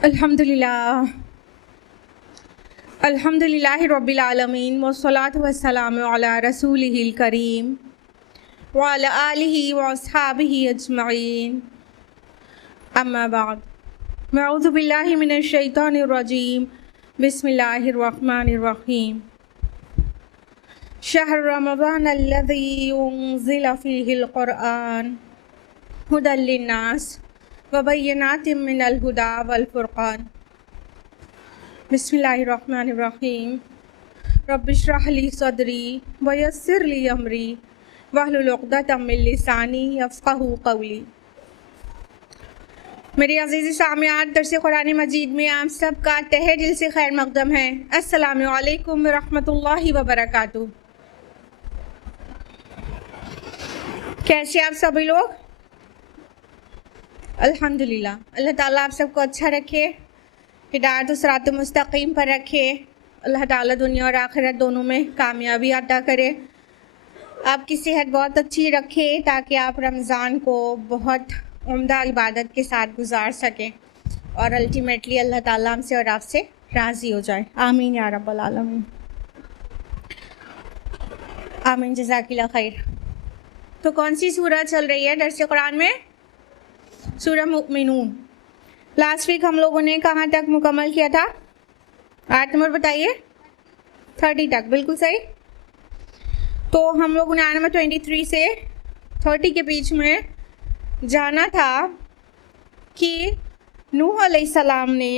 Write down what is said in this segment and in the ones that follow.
अल्हम्दुलिल्लाह अल्हम्दुलिल्लाहि रब्बिल आलमीन वस्सलातु वस्सलामु अला रसूलिहिल करीम व अला आलिहि व अस्हाबिहि अजमईन अम्मा बाद अऊज़ु बिल्लाहि मिनश शैतानिर रजीम बिस्मिल्लाहिर रहमानिर रहीम शहर रमज़ान अल्लज़ी उन्ज़िला फ़ीहिल क़ुरआन हुदल लिन्नास व बय्यिनातिम मिनल हुदा वल फ़ुरक़ान बिस्मिल्लाहिर्रहमानिर्रहीम रब्बिश्रह ली सदरी व यस्सिर ली अमरी वहलुल उक़दतम मिन लिसानी यफ़क़हू क़ौली। मेरी अज़ीज़ सामियात, दर्स कुरान मजीद में आप सब का तहे दिल से खैर मक़दम है। अस्सलामु अलैकुम व रहमतुल्लाहि व बरकातुहू। कैसे आप सभी लोग? अल्हम्दुलिल्लाह। अल्लाह ताला आप सबको अच्छा रखे, हिदायत और सिरात मुस्तकीम पर रखे। अल्लाह ताला दुनिया और आखिरत दोनों में कामयाबी अता करे। आपकी सेहत बहुत अच्छी रखे ताकि आप रमज़ान को बहुत उम्दा इबादत के साथ गुजार सकें और अल्टीमेटली अल्लाह ताला हमसे और आपसे राज़ी हो जाए। आमीन या रब्बल आलमीन। आमीन, जज़ाकिल्लाह खैर। तो कौन सी सूरह चल रही है दर्स कुरान में? सूरह मुमिनून। लास्ट वीक हम लोगों ने कहाँ तक मुकम्मल किया था? आयत नंबर बताइए। 30 तक, बिल्कुल सही। तो हम लोगों ने आयत नंबर 23 से 30 के बीच में जाना था कि नूह अलैहिस्सलाम ने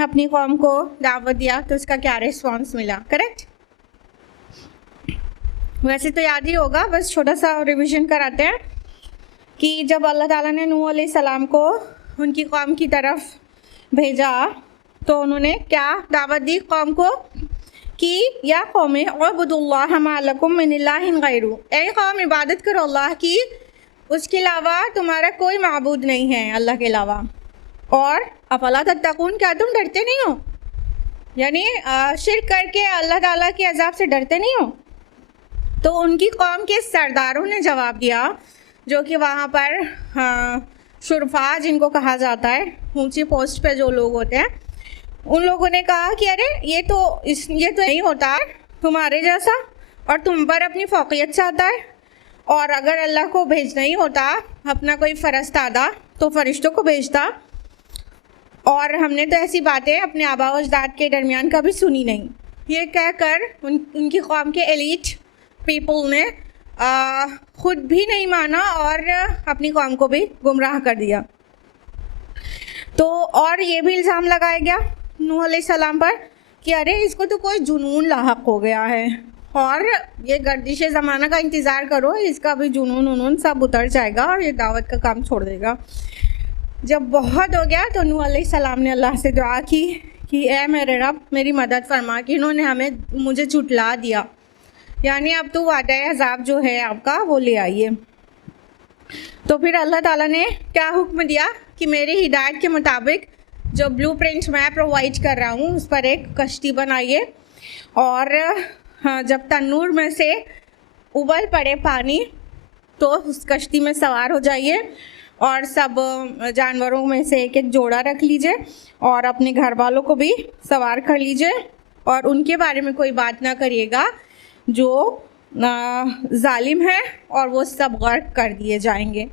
अपनी कौम को दावत दिया तो उसका क्या रिस्पॉन्स मिला। करेक्ट? वैसे तो याद ही होगा, बस छोटा सा रिवीजन कराते हैं कि जब अल्लाह ताला ने नूह अलैहिस्सलाम को उनकी कौम की तरफ भेजा तो उन्होंने क्या दावत दी कौम को कि या कौमे उबुदुल्लाह मा लकुम मिन इलाहिन गैरु, ऐ कौम इबादत करो अल्लाह की, उसके अलावा तुम्हारा कोई माबूद नहीं है अल्लाह के अलावा। और अफला तत्तकून, क्या तुम डरते नहीं हो? यानी शिर्क करके अल्लाह ताला के अजाब से डरते नहीं हो? तो उनकी कौम के सरदारों ने जवाब दिया, जो कि वहाँ पर शुरफा जिनको कहा जाता है, ऊंची पोस्ट पे जो लोग होते हैं, उन लोगों ने कहा कि अरे ये तो नहीं होता तुम्हारे जैसा और तुम पर अपनी फ़ौक़ियत चाहता है, और अगर अल्लाह को भेजना ही होता अपना कोई फ़रिश्ता तो फ़रिश्तों को भेजता, और हमने तो ऐसी बातें अपने आबा व अजदाद के दरमियान कभी सुनी नहीं। ये कहकर उनकी कौम के एलीट पीपल ने ख़ुद भी नहीं माना और अपनी कौम को भी गुमराह कर दिया। तो और ये भी इल्ज़ाम लगाया गया नूह अलैहिस्सलाम पर कि अरे इसको तो कोई जुनून लाहक हो गया है और ये गर्दिश ज़माना का इंतज़ार करो, इसका भी जुनून उनून सब उतर जाएगा और ये दावत का काम छोड़ देगा। जब बहुत हो गया तो नूह अलैहिस्सलाम ने अल्लाह से दुआ की कि ए मेरे रब, मेरी मदद फरमा कि इन्होंने मुझे झुटला दिया, यानी अब तो वादा अज़ाब जो है आपका वो ले आइए। तो फिर अल्लाह ताला ने क्या हुक्म दिया कि मेरी हिदायत के मुताबिक जो ब्लूप्रिंट मैं प्रोवाइड कर रहा हूँ उस पर एक कश्ती बनाइए, और जब तन्नूर में से उबल पड़े पानी तो उस कश्ती में सवार हो जाइए और सब जानवरों में से एक एक जोड़ा रख लीजिए और अपने घर वालों को भी सवार कर लीजिए, और उनके बारे में कोई बात ना करिएगा जो जालिम है, और वो सब गर्क कर दिए जाएंगे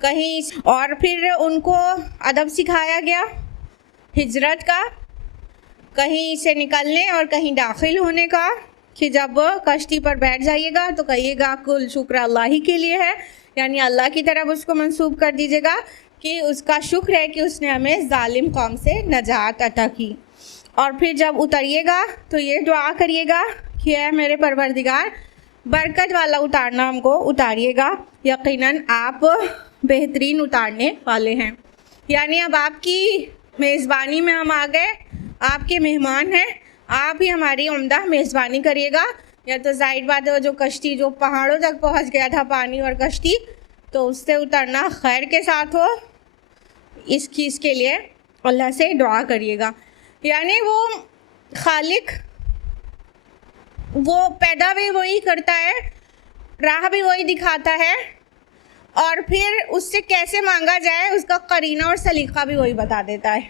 कहीं। और फिर उनको अदब सिखाया गया हिजरत का, कहीं से निकलने और कहीं दाखिल होने का, कि जब कश्ती पर बैठ जाइएगा तो कहिएगा कुल शुक्र अल्लाह ही के लिए है, यानी अल्लाह की तरफ उसको मंसूब कर दीजिएगा कि उसका शुक्र है कि उसने हमें जालिम कौम से नजात अता की। और फिर जब उतरिएगा तो ये दुआ करिएगा कि ऐ मेरे परवरदिगार, बरकत वाला उतारना हमको उतारिएगा, यकीनन आप बेहतरीन उतारने वाले हैं। यानी अब आपकी मेज़बानी में हम आ गए, आपके मेहमान हैं, आप ही हमारी उम्दा मेज़बानी करिएगा। या तो जाहिर बात है जो कश्ती जो पहाड़ों तक पहुंच गया था पानी और कश्ती, तो उससे उतरना खैर के साथ हो, इस चीज़ के लिए अल्लाह से दुआ करिएगा। यानी वो खालिक वो पैदा भी वही करता है, राह भी वही दिखाता है, और फिर उससे कैसे मांगा जाए उसका करीना और सलीका भी वही बता देता है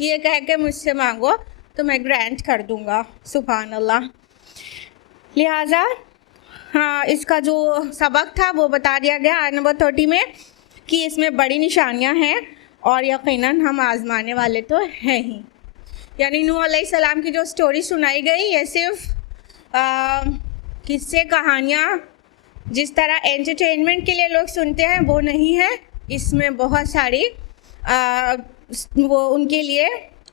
कि ये कह के मुझसे मांगो तो मैं ग्रांट कर दूंगा। सुभान अल्लाह। लिहाजा हाँ, इसका जो सबक था वो बता दिया गया आयत नंबर 30 में कि इसमें बड़ी निशानियां हैं और यकीनन हम आजमाने वाले तो हैं ही। यानी नूह अलैहिस्सलाम की जो स्टोरी सुनाई गई ये सिर्फ किस्से कहानियाँ जिस तरह एंटरटेनमेंट के लिए लोग सुनते हैं वो नहीं है। इसमें बहुत सारी वो उनके लिए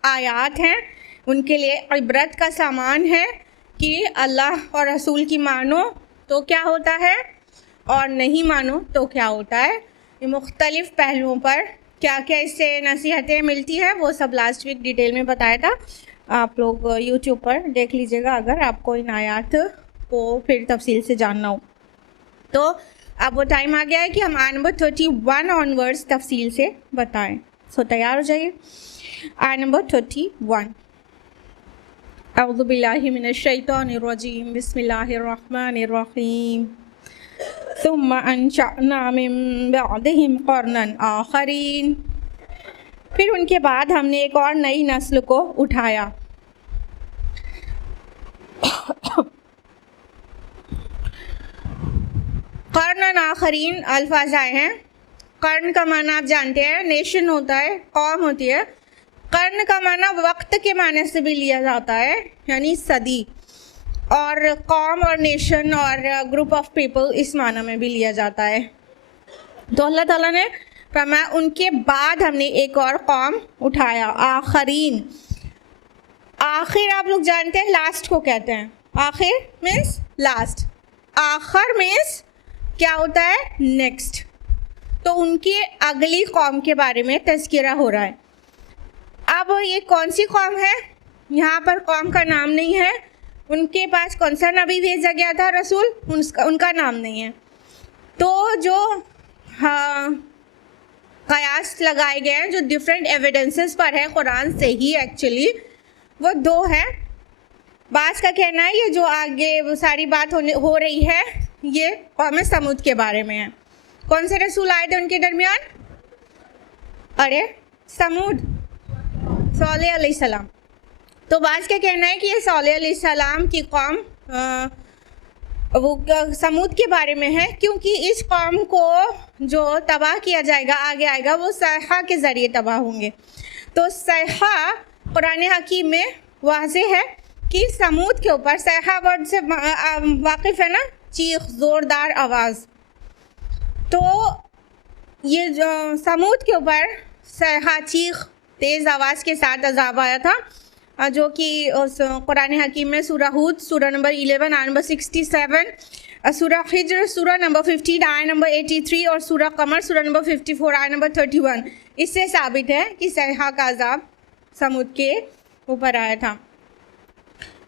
आयात हैं, उनके लिए इबरत का सामान है कि अल्लाह और रसूल की मानो तो क्या होता है और नहीं मानो तो क्या होता है। ये मुख्तलिफ़ पहलुओं पर क्या क्या इससे नसीहतें मिलती हैं वो सब लास्ट वीक डिटेल में बताया था। आप लोग यूट्यूब पर देख लीजिएगा अगर आपको इन आयात को फिर तफसील से जानना हो। तो अब वो टाइम आ गया है कि हम आयत नंबर 31 ऑनवर्ड्स तफसील से बताएं। सो तैयार हो जाइए। आयत नंबर 31। अऊज़ु बिल्लाहि मिनश शैतानिर रजीम, बिस्मिल्लाहिर रहमानिर रहीम। सुम्मा अंशअना मिन बअदिहिम क़रनन आख़रीन। फिर उनके बाद हमने एक और नई नस्ल को उठाया। क़रनन आख़रीन अल्फाज आए हैं। कर्न का माना आप जानते हैं, नेशन होता है, कौम होती है। कर्न का माना वक्त के माने से भी लिया जाता है, यानी सदी, और कौम और नेशन और ग्रुप ऑफ पीपल इस माना में भी लिया जाता है। तो अल्लाह ताला ने फरमाया उनके बाद हमने एक और कौम उठाया, आखरीन। आखिर आप लोग जानते हैं लास्ट को कहते हैं। आखिर मीन्स लास्ट, आखिर मीन्स क्या होता है, नेक्स्ट। तो उनकी अगली कौम के बारे में तज़किरा हो रहा है। अब ये कौन सी कौम है, यहाँ पर कौम का नाम नहीं है। उनके पास कौन सा नबी भेजा गया था, रसूल, उनका नाम नहीं है। तो जो कयास लगाए गए हैं, जो डिफरेंट एविडेंसेस पर है कुरान से ही, एक्चुअली वो दो हैं। बास का कहना है ये जो आगे वो सारी बात हो रही है ये कौम समूद के बारे में है। कौन से रसूल आए थे उनके दरमियान? अरे समूद, सॉलेह अलैहिस्सलाम। तो बास का कहना है कि ये सॉलेह अलैहिस्सलाम की कौम वो समूद के बारे में है, क्योंकि इस कौम को जो तबाह किया जाएगा आगे आएगा वो सैहा के ज़रिए तबाह होंगे। तो सैहा कुरान हकीम में वाज़ेह है कि समूद के ऊपर, सैहा वर्ड से वाकिफ़ है ना, चीख, ज़ोरदार आवाज़। तो ये जो समूद के ऊपर सैहा, चीख, तेज़ आवाज़ के साथ अज़ाब आया था, जो कि उस कुरान हकीम में सूरह हूद सूरह नंबर 11 आयत नंबर 67, सूरह हिज्र सूरह नंबर 15 आयत नंबर 83 और सूरह कमर सूरह नंबर 54 आयत नंबर 31, इससे साबित है कि सैहा का अज़ाब समूद के ऊपर आया था।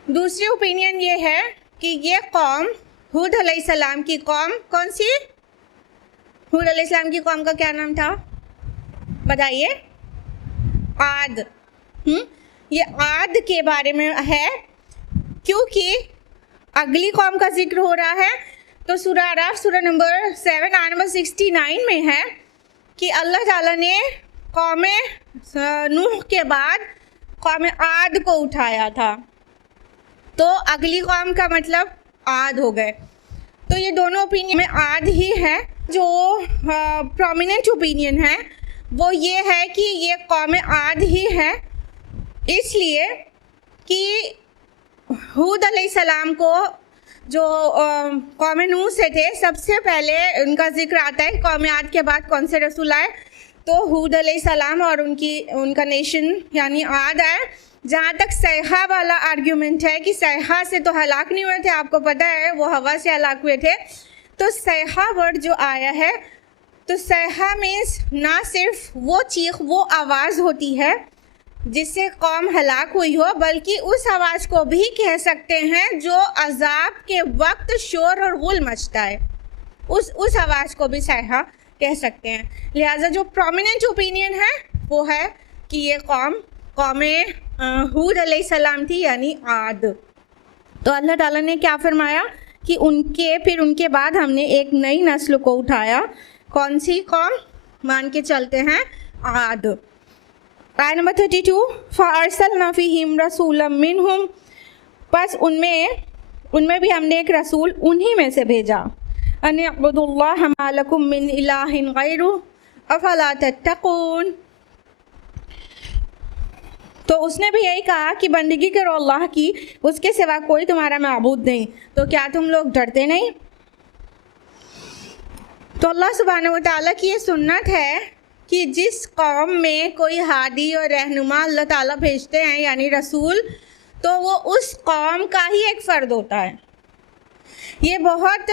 दूसरी ओपिनियन ये है कि ये कौम हूद अलैहिस्सलाम की कौम, कौन सी? हूद अलैहिस्सलाम की कौम का क्या नाम था बताइए? आद। ये आद के बारे में है, क्योंकि अगली कौम का जिक्र हो रहा है। तो सूरह आराफ सूरह नंबर 7 आयत नंबर 69 में है कि अल्लाह ताला ने कौम नूह के बाद कौम आद को उठाया था। तो अगली कौम का मतलब आद हो गए। तो ये दोनों ओपिनियन में आद ही है। जो प्रोमिनेंट ओपिनियन है वो ये है कि ये कौम आद ही है, इसलिए कि हूद अलैहिस्सलाम को जो कौम नूह से थे सबसे पहले उनका जिक्र आता है। कौम आद के बाद कौन से रसूल आए? तो हूद अलैहिस्सलाम और उनका नेशन यानी आद आए। जहाँ तक सैहा वाला आर्ग्यूमेंट है कि सैहा से तो हलाक नहीं हुए थे, आपको पता है वो हवा से हलाक हुए थे। तो सैहा वर्ड जो आया है, तो सैहा मीन्स ना सिर्फ वो चीख, वो आवाज़ होती है जिससे कौम हलाक हुई हो, बल्कि उस आवाज़ को भी कह सकते हैं जो अजाब के वक्त शोर और गुल मचता है, उस आवाज़ को भी सैहा कह सकते हैं। लिहाजा जो प्रोमिनेंट ओपिनियन है वो है कि ये कौम हूद अलैहिस्सलाम थी, यानी आद। तो अल्लाह ताला ने क्या फरमाया कि फिर उनके बाद हमने एक नई नस्ल को उठाया। कौन सी कौम? मान के चलते हैं आद। आयत नंबर 32, फ़अरसलना फ़ीहिम रसूलन मिनहुम, बस उनमें भी हमने एक रसूल उन्हीं में से भेजा, अन अअ्बुदुल्लाह मा लकुम मिन इलाहिन गैरुहु अफ़ला तत्तक़ून। तो उसने भी यही कहा कि बंदगी करो अल्लाह की, उसके सिवा कोई तुम्हारा माबूद नहीं, तो क्या तुम लोग डरते नहीं। तो अल्लाह सुब्हानहू व तआला की ये सुन्नत है कि जिस कौम में कोई हादी और रहनुमा अल्लाह ताला भेजते हैं यानी रसूल, तो वो उस कौम का ही एक फ़र्द होता है। ये बहुत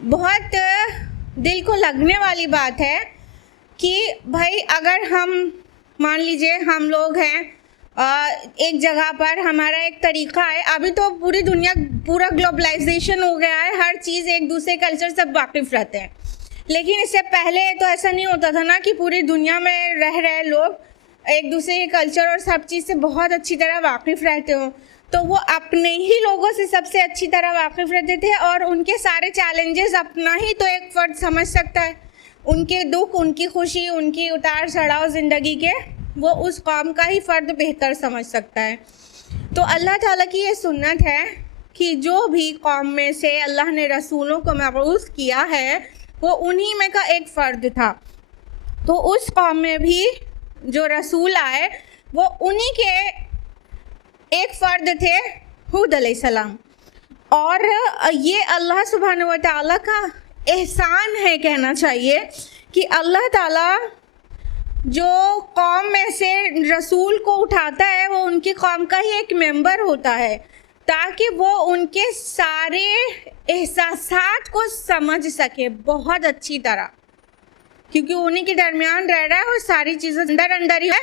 बहुत दिल को लगने वाली बात है कि भाई अगर हम मान लीजिए हम लोग हैं एक जगह पर, हमारा एक तरीक़ा है, अभी तो पूरी दुनिया पूरा ग्लोबलाइजेशन हो गया है, हर चीज़ एक दूसरे कल्चर सब वाकिफ़ रहते हैं, लेकिन इससे पहले तो ऐसा नहीं होता था ना कि पूरी दुनिया में रह रहे लोग एक दूसरे के कल्चर और सब चीज़ से बहुत अच्छी तरह वाकिफ़ रहते हो। तो वो अपने ही लोगों से सबसे अच्छी तरह वाकिफ़ रहते थे और उनके सारे चैलेंजेस अपना ही तो एक फ़र्द समझ सकता है, उनके दुख, उनकी खुशी, उनकी उतार चढ़ाव ज़िंदगी के, वो उस कौम का ही फ़र्द बेहतर समझ सकता है। तो अल्लाह ताला की ये सुन्नत है कि जो भी कौम में से अल्लाह ने रसूलों को मबऊस किया है वो उन्हीं में का एक फ़र्द था। तो उस कौम में भी जो रसूल आए वो उन्हीं के एक फ़र्द थे, हूद अलैहिस्सलाम। और ये अल्लाह सुब्हानहू व तआला का एहसान है, कहना चाहिए कि अल्लाह ताला जो कौम में से रसूल को उठाता है वो उनकी कौम का ही एक मेंबर होता है, ताकि वो उनके सारे एहसासात को समझ सके बहुत अच्छी तरह, क्योंकि उन्हीं के दरमियान रह रहा है और सारी चीज़ें अंदर अंदर ही है।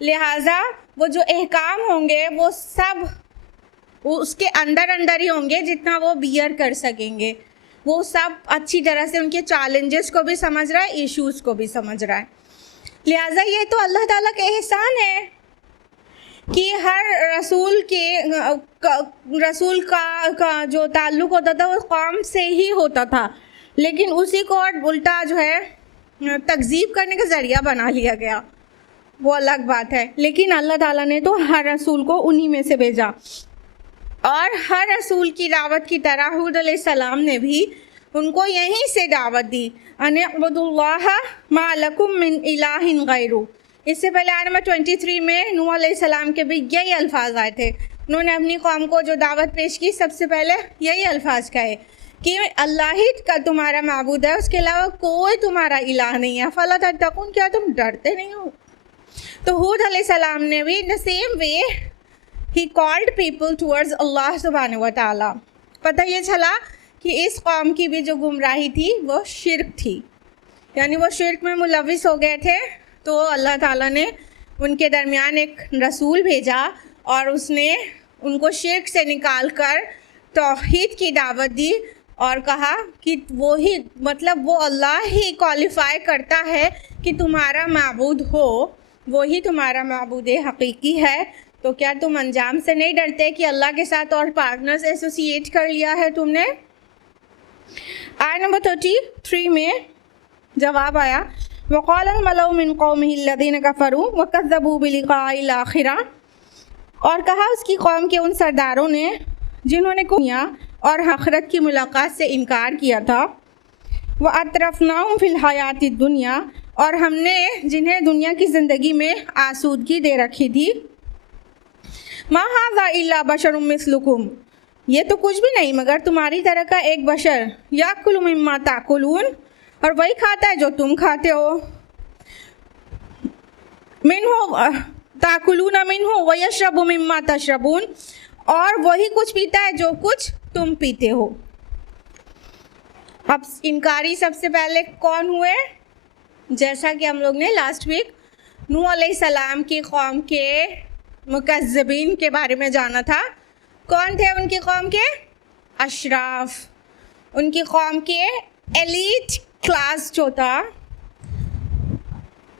लिहाजा वो जो अहकाम होंगे वो सब उसके अंदर अंदर ही होंगे, जितना वो बियर कर सकेंगे। वो सब अच्छी तरह से उनके चैलेंजेस को भी समझ रहा है, इश्यूज़ को भी समझ रहा है। लिहाजा ये तो अल्लाह ताला का एहसान है कि हर रसूल का जो ताल्लुक़ होता था वो कौम से ही होता था, लेकिन उसी को और उल्टा जो है तकज़ीब करने का ज़रिया बना लिया गया, वो अलग बात है। लेकिन अल्लाह ताला ने तो हर रसूल को उन्हीं में से भेजा, और हर रसूल की दावत की तरह हूद अलैहिस्सलाम ने भी उनको यहीं से दावत दी, अनिअब्दुल्लाह मा लकुम मिन इलाहिन गैरुहु। इससे पहले आयत नंबर 23 में नूह अलैहिस्सलाम के भी यही अल्फाज आए थे। उन्होंने अपनी कौम को जो दावत पेश की सबसे पहले यही अल्फाज कहे कि अल्लाह ही का तुम्हारा माबूद है, उसके अलावा कोई तुम्हारा इलाह नहीं है, फला तत्तक़ून, क्या तुम डरते नहीं हो। तो हूद अलैहिस्सलाम ने भी द सेम वे ही कॉल्ड पीपल टुवर्ड्स अल्लाह सुब्हानहू व तआला। पता ये चला कि इस कौम की भी जो गुमराही थी वो शिर्क थी, यानी वो शिर्क में मुलविस हो गए थे। तो अल्लाह ताला ने उनके दरमियान एक रसूल भेजा और उसने उनको शिर्क से निकाल कर तौहीद की दावत दी और कहा कि वो ही मतलब वो अल्लाह ही क्वालिफ़ाई करता है कि तुम्हारा माबूद हो, वो ही तुम्हारा माबूद हकीकी है। तो क्या तुम अंजाम से नहीं डरते कि अल्लाह के साथ और पार्टनर्स एसोसिएट कर लिया है तुमने। आयत नंबर 33 में जवाब आया, वक़ालल मलउ मिन कौमिही अल्लज़ीना कफ़रू व कज़्ज़बू बिलिक़ाइल आखिरा, और कहा उसकी कौम के उन सरदारों ने जिन्होंने दुनिया और आखिरत की मुलाकात से इनकार किया था, व अतरफ़नाहुम फ़िल हयातिद दुनिया, और हमने जिन्हें दुनिया की ज़िंदगी में आसूदगी दे रखी थी, मा हाज़ा इल्ला बशरुम मिस्लुकुम, ये तो कुछ भी नहीं मगर तुम्हारी तरह का एक बशर, याकुलु मिम्मा ताकुलून, और वही खाता है जो तुम खाते हो, मिन्हु ताकुलून मिन्हु व यशरबु मिम्मा तशरबून, और वही कुछ पीता है जो कुछ तुम पीते हो। अब इनकारी सबसे पहले कौन हुए, जैसा कि हम लोग ने लास्ट वीक नूह अलैहिस्सलाम की कौम के मुकज़्ज़बीन के बारे में जाना था। कौन थे उनकी कौम के? अशराफ, उनकी कौम के एलीट क्लास जो था,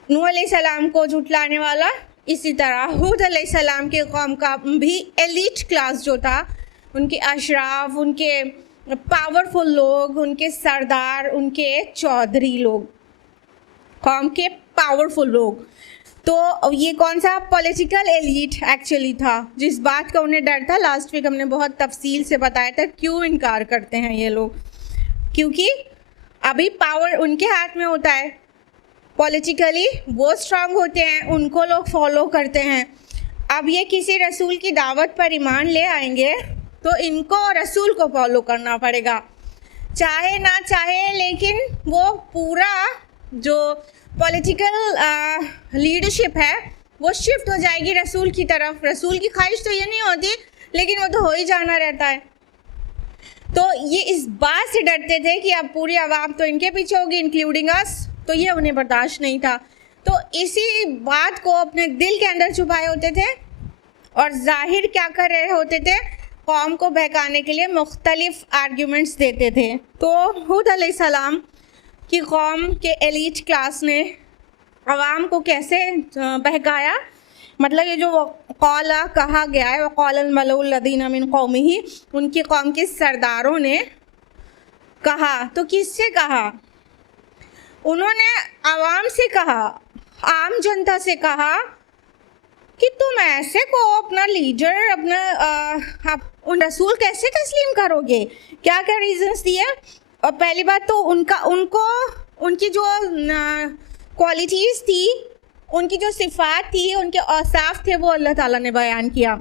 नूह अलैहिस्सलाम को झुटलाने वाला। इसी तरह हूद अलैहिस्सलाम के कौम का भी एलीट क्लास जो था, उनके अशराफ, उनके पावरफुल लोग, उनके सरदार, उनके चौधरी लोग, कौम के पावरफुल लोग। तो ये कौन सा पॉलिटिकल एलीट एक्चुअली था, जिस बात का उन्हें डर था। लास्ट वीक हमने बहुत तफसील से बताया था क्यों इनकार करते हैं ये लोग, क्योंकि अभी पावर उनके हाथ में होता है, पॉलिटिकली वो स्ट्रांग होते हैं, उनको लोग फॉलो करते हैं। अब ये किसी रसूल की दावत पर ईमान ले आएंगे तो इनको रसूल को फॉलो करना पड़ेगा, चाहे ना चाहे, लेकिन वो पूरा जो पॉलिटिकल लीडरशिप है वो शिफ्ट हो जाएगी रसूल की तरफ। रसूल की ख्वाहिश तो ये नहीं होती, लेकिन वो तो हो ही जाना रहता है। तो ये इस बात से डरते थे कि अब पूरी आवाम तो इनके पीछे होगी, इंक्लूडिंग अस, तो ये उन्हें बर्दाश्त नहीं था। तो इसी बात को अपने दिल के अंदर छुपाए होते थे और जाहिर क्या कर रहे होते थे, कौम को बहकाने के लिए मुख्तलिफ आर्ग्यूमेंट्स देते थे। तो हूद अलैहिस्सलाम की कौम के एलीट क्लास ने अवाम को कैसे बहकाया, मतलब ये जो कौला कहा गया है, वक़ाल मलउल्लज़ीना मिन कौमिही, उनकी कौम के सरदारों ने कहा। तो किससे कहा? उन्होंने आवाम से कहा, आम जनता से कहा कि तुम ऐसे को अपना लीडर, अपना उन रसूल कैसे तस्लीम करोगे? क्या क्या रीजंस दिए। और पहली बात तो उनकी जो क्वालिटीज़ थी, उनकी जो सिफ़ात थी, उनके औसाफ थे, वो अल्लाह ताला ने बयान किया।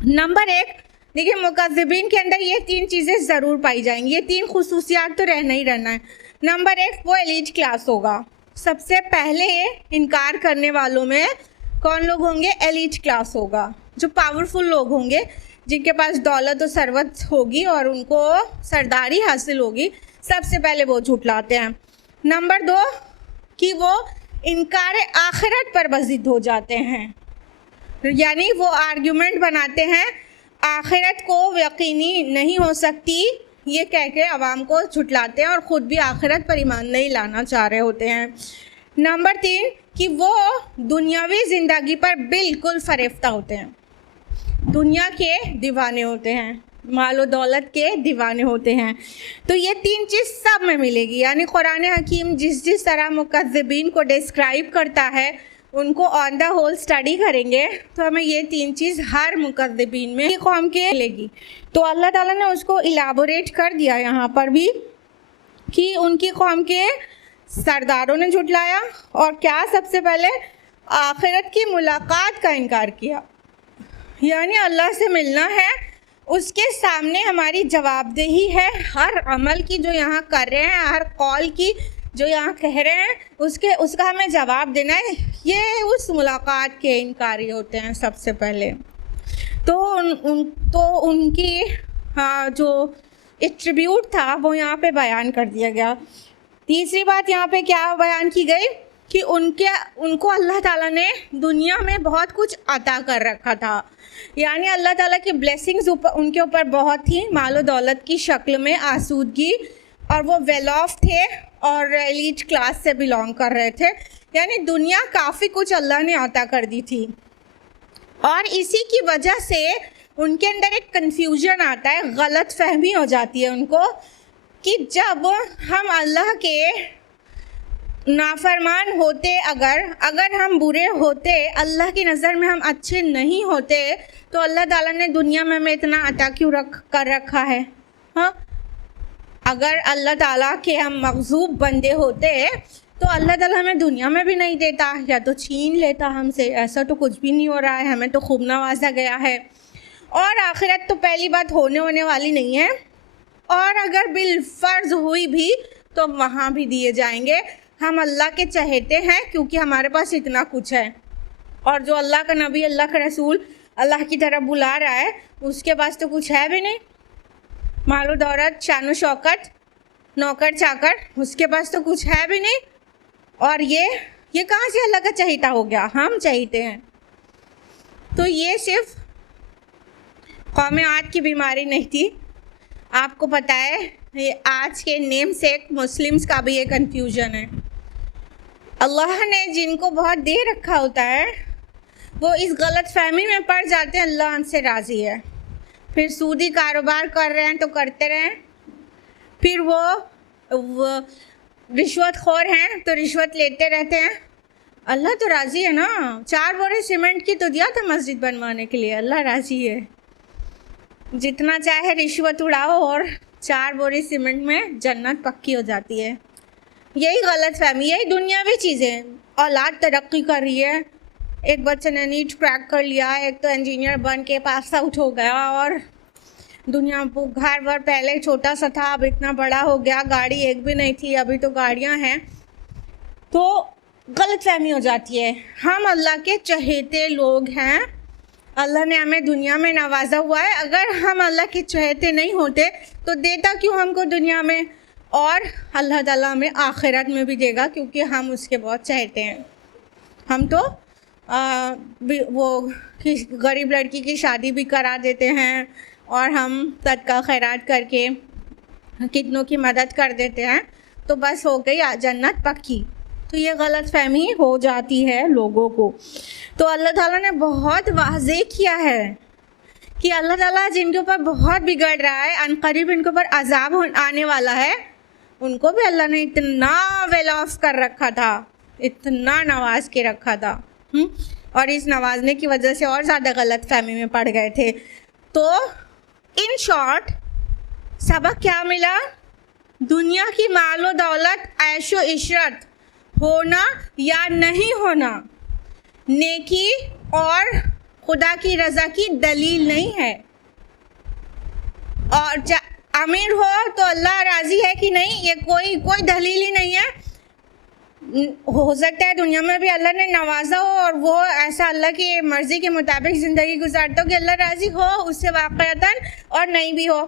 नंबर एक, देखिए मुकज़्ज़िबीन के अंदर ये 3 चीज़ें ज़रूर पाई जाएंगी, ये 3 खुसूसियात तो रहना ही रहना है। नंबर एक, वो एलीट क्लास होगा। सबसे पहले इनकार करने वालों में कौन लोग होंगे? एलीट क्लास होगा, जो पावरफुल लोग होंगे, जिनके पास दौलत और सरवत होगी और उनको सरदारी हासिल होगी, सबसे पहले वो झुटलाते हैं। नंबर 2 कि वो इनकार आखिरत पर बज़िद हो जाते हैं, यानी वो आर्ग्यूमेंट बनाते हैं आखिरत को यकीनी नहीं हो सकती, ये कह के आवाम को झुटलाते हैं और ख़ुद भी आखिरत पर ईमान नहीं लाना चाह रहे होते हैं। नंबर 3 कि वो दुनियावी ज़िंदगी पर बिल्कुल फरेफ्ता होते हैं, दुनिया के दीवाने होते हैं, मालो दौलत के दीवाने होते हैं। तो ये 3 चीज़ सब में मिलेगी, यानी कुरान हकीम जिस तरह मुकज़्ज़िबीन को डिस्क्राइब करता है, उनको ऑन द होल स्टडी करेंगे तो हमें ये 3 चीज़ हर मुकज़्ज़िबीन में कौम के मिलेगी। तो अल्लाह ताला ने उसको इलाबोरेट कर दिया यहाँ पर भी कि उनकी कौम के सरदारों ने झुटलाया और क्या, सबसे पहले आखिरत की मुलाकात का इनकार किया, यानी अल्लाह से मिलना है, उसके सामने हमारी जवाबदेही है हर अमल की जो यहाँ कर रहे हैं, हर कौल की जो यहाँ कह रहे हैं, उसका हमें जवाब देना है। ये उस मुलाकात के इनकारी होते हैं सबसे पहले। तो उनकी जो एट्रीब्यूट था वो यहाँ पे बयान कर दिया गया। तीसरी बात यहाँ पे क्या बयान की गई कि उनको अल्लाह ताला ने दुनिया में बहुत कुछ अता कर रखा था, यानी अल्लाह ताला की ब्लेसिंग्स उनके ऊपर बहुत थी, मालो दौलत की शक्ल में आसूदगी, और वो वेल ऑफ थे और एलीट क्लास से बिलोंग कर रहे थे, यानी दुनिया काफ़ी कुछ अल्लाह ने अता कर दी थी। और इसी की वजह से उनके अंदर एक कन्फ्यूजन आता है, गलत फहमी हो जाती है उनको कि जब हम अल्लाह के नाफरमान होते, अगर हम बुरे होते, अल्लाह की नज़र में हम अच्छे नहीं होते, तो अल्लाह ताला ने दुनिया में हमें इतना अता क्यों कर रखा है? हाँ, अगर अल्लाह ताला के हम मग़ज़ूब बंदे होते तो अल्लाह ताला हमें दुनिया में भी नहीं देता, या तो छीन लेता हमसे। ऐसा तो कुछ भी नहीं हो रहा है, हमें तो खूब नवाजा गया है। और आखिरत तो पहली बात होने वाली नहीं है, और अगर बिलफ़र्ज़ हुई भी तो वहाँ भी दिए जाएंगे। हम अल्लाह के चहेते हैं क्योंकि हमारे पास इतना कुछ है, और जो अल्लाह का नबी, अल्लाह का रसूल अल्लाह की तरफ बुला रहा है, उसके पास तो कुछ है भी नहीं, मालो दौलत, शान शौकत, नौकर चाकर, उसके पास तो कुछ है भी नहीं। और ये कहाँ से अल्लाह का चहीता हो गया? हम चहीते हैं। तो ये सिर्फ कौम आद की बीमारी नहीं थी, आपको पता है ये आज के नेम से मुस्लिम्स का भी ये कन्फ्यूजन है। अल्लाह ने जिनको बहुत दे रखा होता है वो इस गलत फहमी में पड़ जाते हैं अल्लाह हमसे राज़ी है, फिर सूदी कारोबार कर रहे हैं तो करते रहें, फिर वो रिश्वत खोर हैं तो रिश्वत लेते रहते हैं, अल्लाह तो राज़ी है ना, 4 बोरे सीमेंट की तो दिया था मस्जिद बनवाने के लिए, अल्लाह राज़ी है। जितना चाहे रिश्वत उड़ाओ और 4 बोरे सीमेंट में जन्नत पक्की हो जाती है। यही गलत फहमी, यही दुनियावी चीज़ें। औलाद तरक्की कर रही है, एक बच्चे ने नीट क्रैक कर लिया, एक तो इंजीनियर बन के पास आउट हो गया, और दुनिया घर भर पहले छोटा सा था अब इतना बड़ा हो गया, गाड़ी एक भी नहीं थी अभी तो गाड़ियां हैं। तो गलत फहमी हो जाती है। हम अल्लाह के चहेते लोग हैं, अल्लाह ने हमें दुनिया में नवाजा हुआ है। अगर हम अल्लाह के चहेते नहीं होते तो देता क्यों हमको दुनिया में, और अल्लाह ताला हमें आखिरत में भी देगा, क्योंकि हम उसके बहुत चाहते हैं। हम तो वो गरीब लड़की की शादी भी करा देते हैं, और हम सदका खैरात करके कितनों की मदद कर देते हैं, तो बस हो गई जन्नत पक्की। तो ये गलत फहमी हो जाती है लोगों को। तो अल्लाह ताला ने बहुत वाज़ेह किया है कि अल्लाह ताला जिनके ऊपर बहुत बिगड़ रहा है, अनकरीब इनके ऊपर अजाब आने वाला है, उनको भी अल्लाह ने इतना वेल ऑफ कर रखा था, इतना नवाज के रखा था। और इस नवाजने की वजह से और ज़्यादा गलत फहमी में पड़ गए थे। तो इन शॉर्ट सबक क्या मिला? दुनिया की मालो दौलत, ऐशो इशरत होना या नहीं होना नेकी और खुदा की रज़ा की दलील नहीं है। और अमीर हो तो अल्लाह राज़ी है कि नहीं, ये कोई दलील ही नहीं है। हो सकता है दुनिया में भी अल्लाह ने नवाजा हो और वो ऐसा अल्लाह की मर्ज़ी के मुताबिक ज़िंदगी गुजारता हो कि अल्लाह राज़ी हो उससे वाक़अतन, और नहीं भी हो।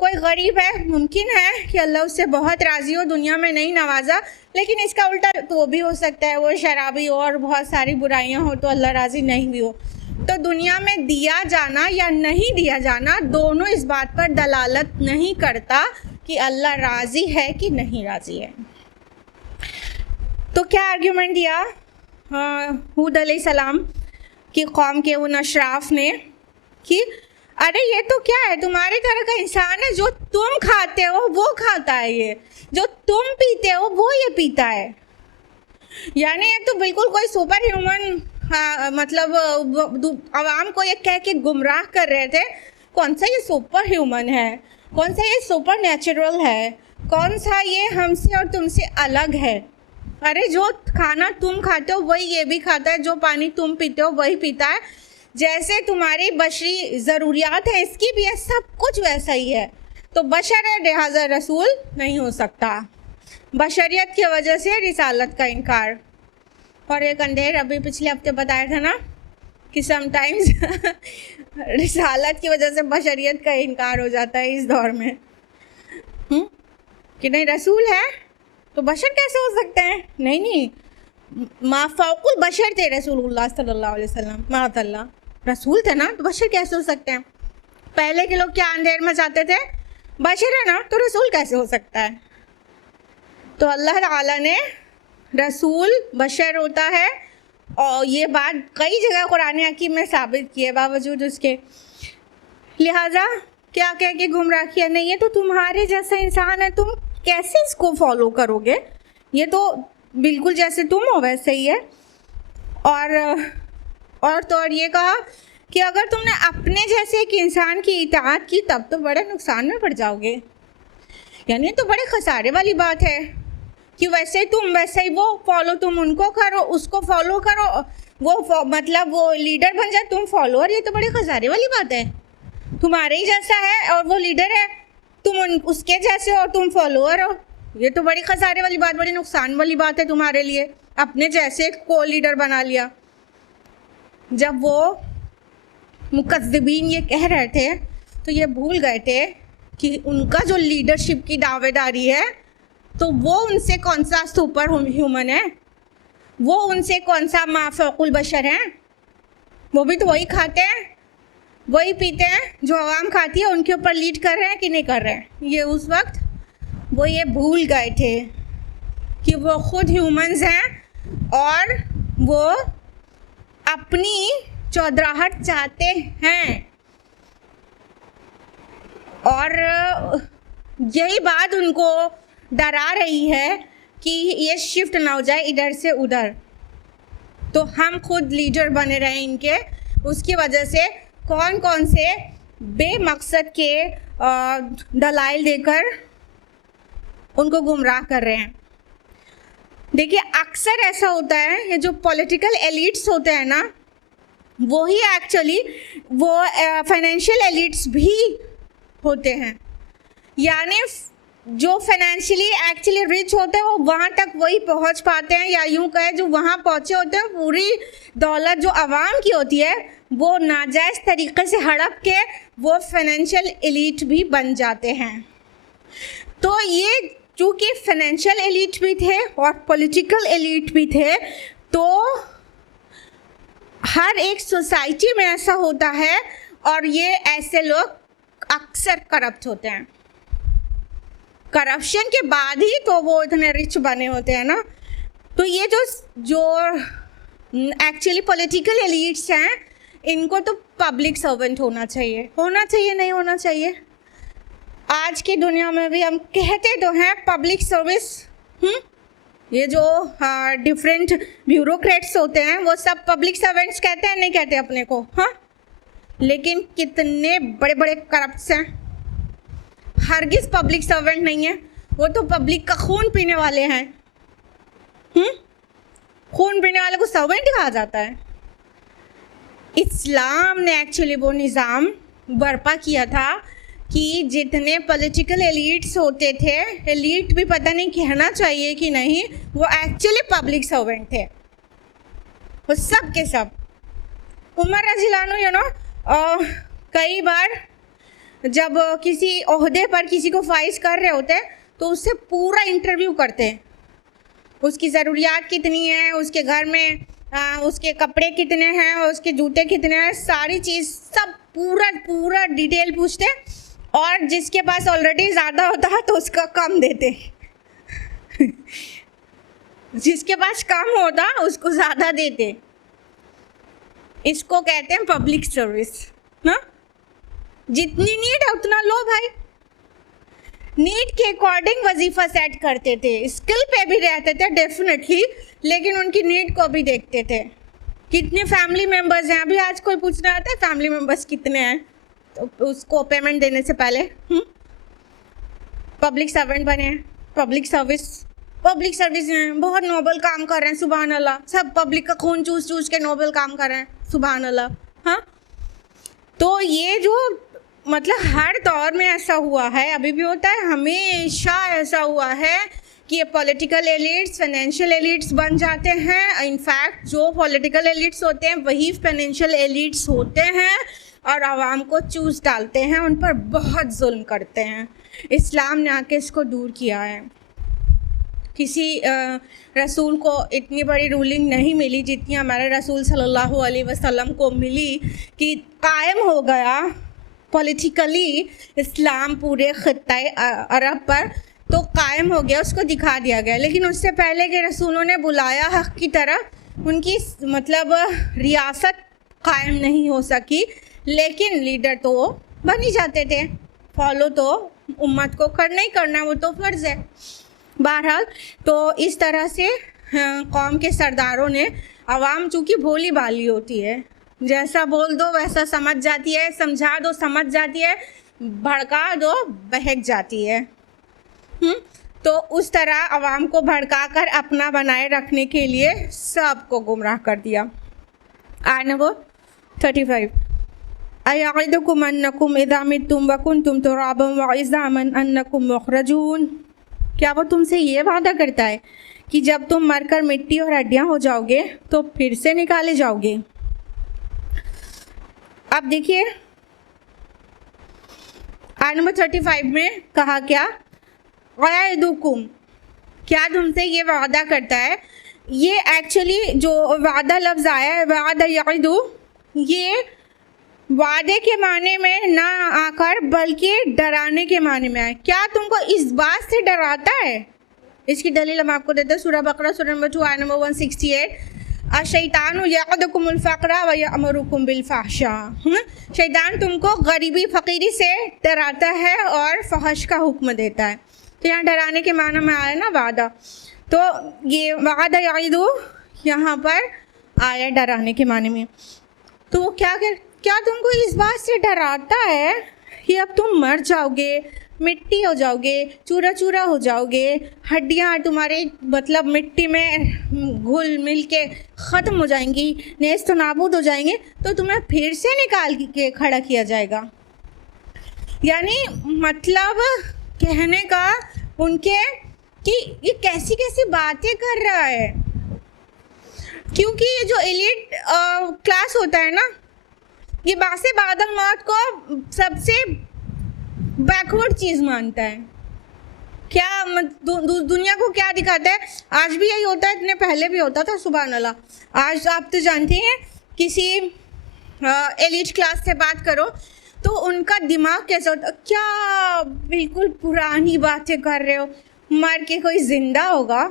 कोई गरीब है, मुमकिन है कि अल्लाह उससे बहुत राज़ी हो, दुनिया में नहीं नवाजा, लेकिन इसका उल्टा तो भी हो सकता है, वो शराबी हो और बहुत सारी बुराइयां हो तो अल्लाह राज़ी नहीं भी हो। तो दुनिया में दिया जाना या नहीं दिया जाना दोनों इस बात पर दलालत नहीं करता कि अल्लाह राज़ी है कि नहीं राज़ी है। तो क्या आर्ग्यूमेंट दिया हूद अलैहिस्सलाम की कौम के उन अशराफ ने कि अरे ये तो क्या है, तुम्हारे तरह का इंसान है, जो तुम खाते हो वो खाता है, ये जो तुम पीते हो वो ये पीता है। यानी ये तो बिल्कुल कोई सुपर ह्यूमन, मतलब आवाम को ये कह के गुमराह कर रहे थे। कौन सा ये सुपर ह्यूमन है, कौन सा ये सुपर नेचुरल है, कौन सा ये हमसे और तुमसे अलग है। अरे जो खाना तुम खाते हो वही ये भी खाता है, जो पानी तुम पीते हो वही पीता है, जैसे तुम्हारी बशरी ज़रूरियात है इसकी भी है, सब कुछ वैसा ही है। तो बशर है, लिहाजा रसूल नहीं हो सकता। बशरियत की वजह से रिसालत का इनकार। और एक अंधेर अभी पिछले हफ्ते बताया था ना कि समटाइम्स रिसालत की वजह से बशरियत का इनकार हो जाता है इस दौर में। कि नहीं रसूल है तो बशर कैसे हो सकते हैं? नहीं, माफ़ौकुल बशर थे रसूलुल्लाह सल्लल्लाहु अलैहि वसल्लम, माअल्लाह रसूल थे ना, तो बशर कैसे हो सकते हैं? पहले के लोग क्या अंधेर में जाते थे, बशर है ना तो रसूल कैसे हो सकता है? तो अल्लाह ताला ने रसूल बशर होता है, और ये बात कई जगह कुरान हकीम में साबित की है, बावजूद उसके। लिहाजा क्या कह के गुमराह किया, नहीं ये तो तुम्हारे जैसा इंसान है, तुम कैसे इसको फॉलो करोगे, ये तो बिल्कुल जैसे तुम हो वैसे ही है। और तो और ये कहा कि अगर तुमने अपने जैसे एक इंसान की इताअत की तब तो बड़े नुकसान में पड़ जाओगे। यानी तो बड़े खसारे वाली बात है कि वैसे तुम वैसे ही वो फॉलो, तुम उनको करो, उसको फॉलो करो, वो मतलब वो लीडर बन जाए, तुम फॉलोअर, ये तो बड़े खसारे वाली बात है। तुम्हारे ही जैसा है और वो लीडर है, तुम उसके जैसे हो और तुम फॉलोअर हो, ये तो बड़ी खसारे वाली बात, बड़ी नुकसान वाली बात है तुम्हारे लिए। अपने जैसे को लीडर बना लिया। जब वो मुकज़्ज़िबीन ये कह रहे थे तो ये भूल गए थे कि उनका जो लीडरशिप की दावेदारी है तो वो उनसे कौन सा सुपर ह्यूमन है, वो उनसे कौन सा माफ़ौकुल बशर है। वो भी तो वही खाते हैं, वही पीते हैं जो आवाम खाती है, उनके ऊपर लीड कर रहे हैं कि नहीं कर रहे हैं। ये उस वक्त वो ये भूल गए थे कि वो खुद ह्यूमंस हैं और वो अपनी चौधराहट चाहते हैं, और यही बात उनको डरा रही है कि ये शिफ्ट ना हो जाए इधर से उधर। तो हम खुद लीडर बने रहे इनके, उसकी वजह से कौन कौन से बेमकसद के दलाइल देकर उनको गुमराह कर रहे हैं। देखिए अक्सर ऐसा होता है, ये जो पॉलिटिकल एलिट्स होते हैं ना, वो ही एक्चुअली वो फाइनेंशियल एलिट्स भी होते हैं। यानी जो फाइनेंशियली एक्चुअली रिच होते हैं वो वहाँ तक वही पहुँच पाते हैं, या यूँ कहे जो वहाँ पहुँचे होते हैं पूरी दौलत जो आवाम की होती है वो नाजायज़ तरीक़े से हड़प के वो फाइनेंशियल एलिट भी बन जाते हैं। तो ये चूँकि फाइनेंशियल एलिट भी थे और पॉलिटिकल एलिट भी थे, तो हर एक सोसाइटी में ऐसा होता है और ये ऐसे लोग अक्सर करप्ट होते हैं। करप्शन के बाद ही तो वो इतने रिच बने होते हैं ना। तो ये जो एक्चुअली पॉलिटिकल एलिट्स हैं, इनको तो पब्लिक सर्वेंट होना चाहिए नहीं होना चाहिए। आज की दुनिया में भी हम कहते तो हैं पब्लिक सर्विस, ये जो डिफरेंट ब्यूरोक्रेट्स होते हैं वो सब पब्लिक सर्वेंट्स कहते हैं, नहीं कहते अपने को, हाँ, लेकिन कितने बड़े बड़े करप्ट्स हैं। हरगिज़ पब्लिक सर्वेंट नहीं है, वो तो पब्लिक का खून पीने वाले हैं। खून पीने वाले को सर्वेंट कहा जाता है। इस्लाम ने एक्चुअली वो निज़ाम बर्पा किया था कि जितने पॉलिटिकल एलिट्स होते थे, एलिट भी पता नहीं कहना चाहिए कि नहीं, वो एक्चुअली पब्लिक सर्वेंट थे, वो सब के सब। उमर रज़ियल्लाहु अन्हु कई बार जब किसी ओहदे पर किसी को फाइज कर रहे होते तो उससे पूरा इंटरव्यू करते, उसकी ज़रूरियात कितनी है, उसके घर में उसके कपड़े कितने हैं, उसके जूते कितने हैं, सारी चीज़ सब पूरा डिटेल पूछते, और जिसके पास ऑलरेडी ज़्यादा होता है तो उसका कम देते जिसके पास कम होता उसको ज़्यादा देते। इसको कहते हैं पब्लिक सर्विस ना। जितनी नीड है उतना लो भाई। नीड के अकॉर्डिंग वजीफ़ा सेट करते थे, स्किल पे भी रहते थे डेफिनेटली, लेकिन उनकी नीड को भी देखते थे। कितने फैमिली मेम्बर्स हैं, अभी आज कोई पूछना आता है फैमिली मेम्बर्स कितने हैं, तो उसको पेमेंट देने से पहले पब्लिक सर्वेंट बने हैं, पब्लिक सर्विस हैं, बहुत नोबल काम कर रहे हैं, सुभान अल्लाह। सब पब्लिक का खून चूस के नोबल काम कर रहे हैं, सुभान अल्लाह। हाँ, तो ये जो मतलब हर दौर में ऐसा हुआ है, अभी भी होता है, हमेशा ऐसा हुआ है कि ये पॉलिटिकल एलिट्स फाइनेंशियल एलिट्स बन जाते हैं। इनफैक्ट जो पॉलिटिकल एलिट्स होते हैं वही फाइनेंशियल एलिट्स होते हैं और आवाम को चूस डालते हैं, उन पर बहुत जुल्म करते हैं। इस्लाम ने आके इसको दूर किया है। किसी रसूल को इतनी बड़ी रूलिंग नहीं मिली जितनी हमारे रसूल सल्लल्लाहु अलैहि वसल्लम को मिली कि कायम हो गया पॉलिटिकली इस्लाम पूरे ख़ित्ता अरब पर, तो कायम हो गया, उसको दिखा दिया गया। लेकिन उससे पहले के रसूलों ने बुलाया हक़ की तरफ, उनकी मतलब रियासत कायम नहीं हो सकी, लेकिन लीडर तो वो बन ही जाते थे। फॉलो तो उम्मत को करना ही करना, वो तो फ़र्ज़ है। बहरहाल तो इस तरह से कौम के सरदारों ने, आवाम चूँकि भोली भाली होती है, जैसा बोल दो वैसा समझ जाती है, समझा दो समझ जाती है, भड़का दो बहक जाती है। तो उस तरह आवाम को भड़का कर अपना बनाए रखने के लिए सबको गुमराह कर दिया। आयत नंबर 35, अयअदुकुम अन्नकुम इज़ा मित्तुम व कुंतुम तुराबन व इज़ामन अन्नकुम मुखरजून। क्या वो तुमसे ये वादा करता है कि जब तुम मरकर मिट्टी और हड्डियाँ हो जाओगे तो फिर से निकाले जाओगे? अब देखिए आयत नंबर 35 में कहा क्या, अयअदुकुम, क्या तुमसे ये वादा करता है। ये एक्चुअली जो वादा लफ्ज़ आया है, वादा यअदु, ये वादे के माने में ना आकर बल्कि डराने के माने में आए। क्या तुमको इस बात से डराता है? इसकी दलील हम आपको देते हैं, सूरह बकरा सूरह नंबर 2 आयत नंबर 168, अशैतानु यअदुकुमुल फ़क़्र व यअमुरुकुम बिल फ़हशा। शैतान तुमको गरीबी फ़कीरी से डराता है और फहश का हुक्म देता है। तो यहाँ डराने के माने में आया ना वादा, तो ये वादा यअदु यहाँ पर आया डराने के माने में। तो वो क्या तुमको इस बात से डराता है कि अब तुम मर जाओगे, मिट्टी हो जाओगे, चूरा चूरा हो जाओगे, हड्डियाँ तुम्हारे मतलब मिट्टी में घुल मिल के ख़त्म हो जाएंगी, नेस्त नाबूद हो जाएंगे, तो तुम्हें फिर से निकाल के खड़ा किया जाएगा। यानी मतलब कहने का उनके कि ये कैसी कैसी बातें कर रहा है, क्योंकि ये जो एलिट क्लास होता है ना, ये बासे बादल मौत को सबसे बैकवर्ड चीज़ मानता है। क्या दुनिया को क्या दिखाता है, आज भी यही होता है, इतने पहले भी होता था, सुभान अल्लाह। आज आप तो जानते हैं किसी एलिट क्लास से बात करो तो उनका दिमाग कैसा होता, क्या बिल्कुल पुरानी बातें कर रहे हो, मर के कोई जिंदा होगा,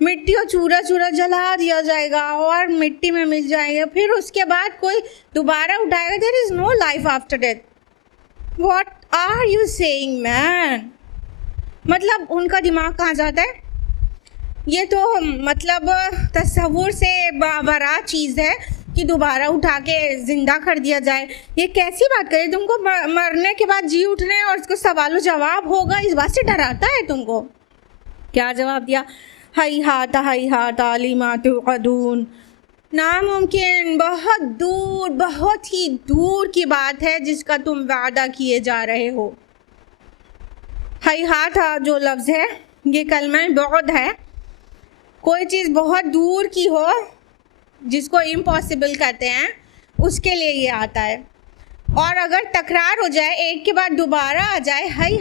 मिट्टी और चूरा चूरा जला दिया जाएगा और मिट्टी में मिल जाएगा, फिर उसके बाद कोई दोबारा उठाएगा, there is no life after death. What are you saying man? मतलब उनका दिमाग कहाँ जाता है? ये तो मतलब तस्वुर से बाबरा चीज़ है कि दोबारा उठा के ज़िंदा कर दिया जाए। ये कैसी बात करे? तुमको मरने के बाद जी उठने और उसको सवाल जवाब होगा, इस बात से डराता है तुमको? क्या जवाब दिया? हई हाथ लिमा तुक़दून, नामुमकिन, बहुत ही दूर की बात है जिसका तुम वादा किए जा रहे हो। हई हाथ जो लफ्ज़ है ये कलमा बहुत है, कोई चीज़ बहुत दूर की हो जिसको इम्पॉसिबल कहते हैं उसके लिए ये आता है। और अगर तकरार हो जाए, एक के बाद दोबारा आ जाए हई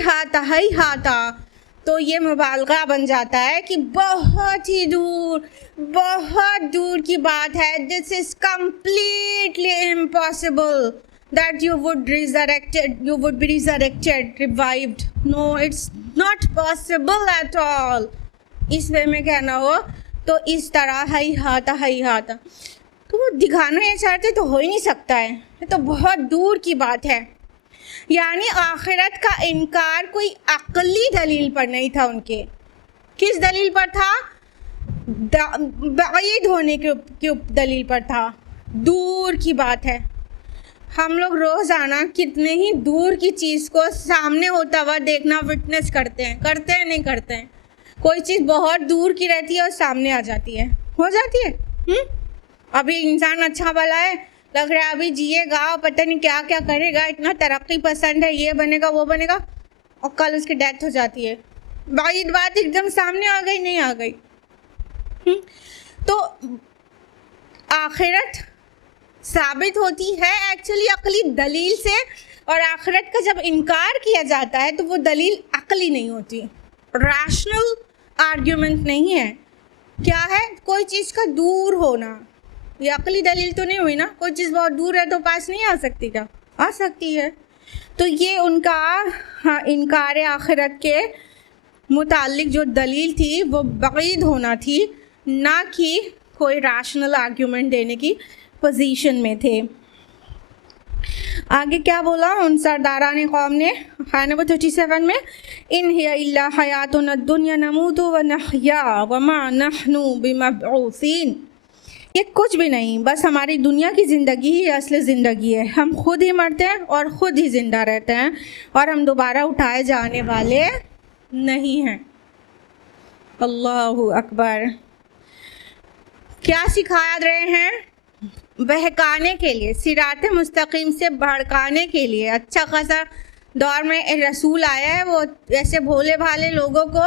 हाथा, तो ये मुबालगा बन जाता है कि बहुत दूर की बात है। This is completely impossible that you would be resurrected, revived. No, it's not possible at all. इस वे में कहना हो तो इस तरह हई हाथा, तो वो दिखाना ये चाहते तो हो ही नहीं सकता है, ये तो बहुत दूर की बात है। यानी आखिरत का इनकार कोई अक्ली दलील पर नहीं था उनके। किस दलील पर था? बाइद होने के दलील पर था। दूर की बात है। हम लोग रोज़ाना कितने ही दूर की चीज़ को सामने होता हुआ देखना विटनेस करते हैं नहीं करते हैं? कोई चीज़ बहुत दूर की रहती है और सामने आ जाती है, हो जाती है। अभी इंसान अच्छा भला है, लग रहा है अभी जिएगा, पता नहीं क्या क्या करेगा, इतना तरक्की पसंद है, ये बनेगा वो बनेगा, और कल उसकी डेथ हो जाती है। बात एकदम सामने आ गई, नहीं आ गई। तो आखिरत साबित होती है एक्चुअली अक्ली दलील से, और आखिरत का जब इनकार किया जाता है तो वो दलील अक्ली नहीं होती, रैशनल आर्ग्यूमेंट नहीं है। क्या है? कोई चीज़ का दूर होना, ये अक्ली दलील तो नहीं हुई ना। कोई चीज़ बहुत दूर है तो पास नहीं आ सकती, क्या आ सकती है? तो ये उनका इनकार आखिरत के मुतालिक जो दलील थी वो बईद होना थी, ना कि कोई रैशनल आर्ग्यूमेंट देने की पोजीशन में थे। आगे क्या बोला उन सरदारान कौम ने आया नंबर 37 में, इन हिया इल्ला हयातुन दुनिया नमूतु व नहया व मा नहनु बिमबऊसीन, ये कुछ भी नहीं, बस हमारी दुनिया की ज़िंदगी ही असली ज़िंदगी है। हम खुद ही मरते हैं और ख़ुद ही ज़िंदा रहते हैं, और हम दोबारा उठाए जाने वाले नहीं हैं। अल्लाहु अकबर। क्या सिखा रहे हैं? बहकाने के लिए, सिराते मुस्तकीम से भड़काने के लिए। अच्छा खासा दौर में रसूल आया है, वो ऐसे भोले भाले लोगों को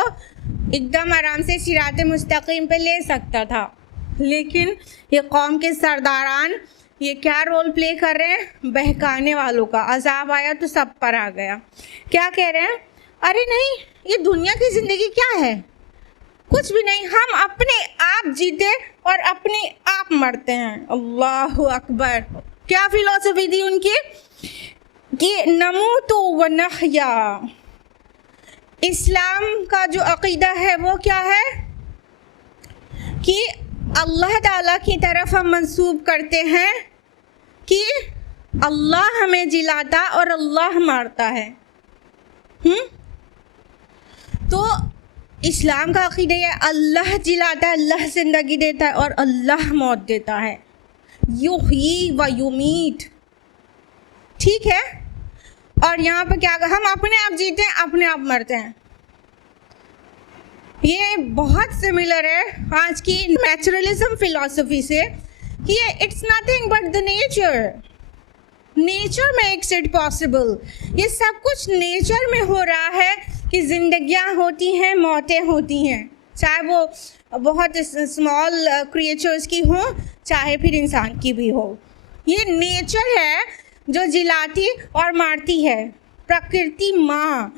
एकदम आराम से सिराते मुस्तकीम पे ले सकता था, लेकिन ये कौम के सरदारान ये क्या रोल प्ले कर रहे हैं? बहकाने वालों का। अजाब आया तो सब पर आ गया। क्या कह रहे हैं? अरे नहीं, ये दुनिया की ज़िंदगी क्या है? कुछ भी नहीं, हम अपने आप जीते और अपने आप मरते हैं। अल्लाहु अकबर। क्या फिलॉसफी थी उनकी? कि नमूतु व नहया। इस्लाम का जो अक़ीदा है वो क्या है? कि अल्लाह ताला की तरफ हम मंसूब करते हैं कि अल्लाह हमें जिलाता और अल्लाह मारता है। तो इस्लाम का अकीदा है अल्लाह जिलाता है, अल्लाह ज़िंदगी देता है और अल्लाह मौत देता है, युही व युमीत, ठीक है। और यहाँ पर क्या, हम अपने आप जीते हैं, अपने आप मरते हैं। ये बहुत सिमिलर है आज की नेचुरलिज्म फिलॉसफी से कि it's nothing but the nature makes it possible. ये सब कुछ नेचर में हो रहा है कि ज़िंदगियाँ होती हैं, मौतें होती हैं, चाहे वो बहुत स्मॉल क्रिएचर्स की हो, चाहे फिर इंसान की भी हो। ये नेचर है जो जिलाती और मारती है। प्रकृति माँ,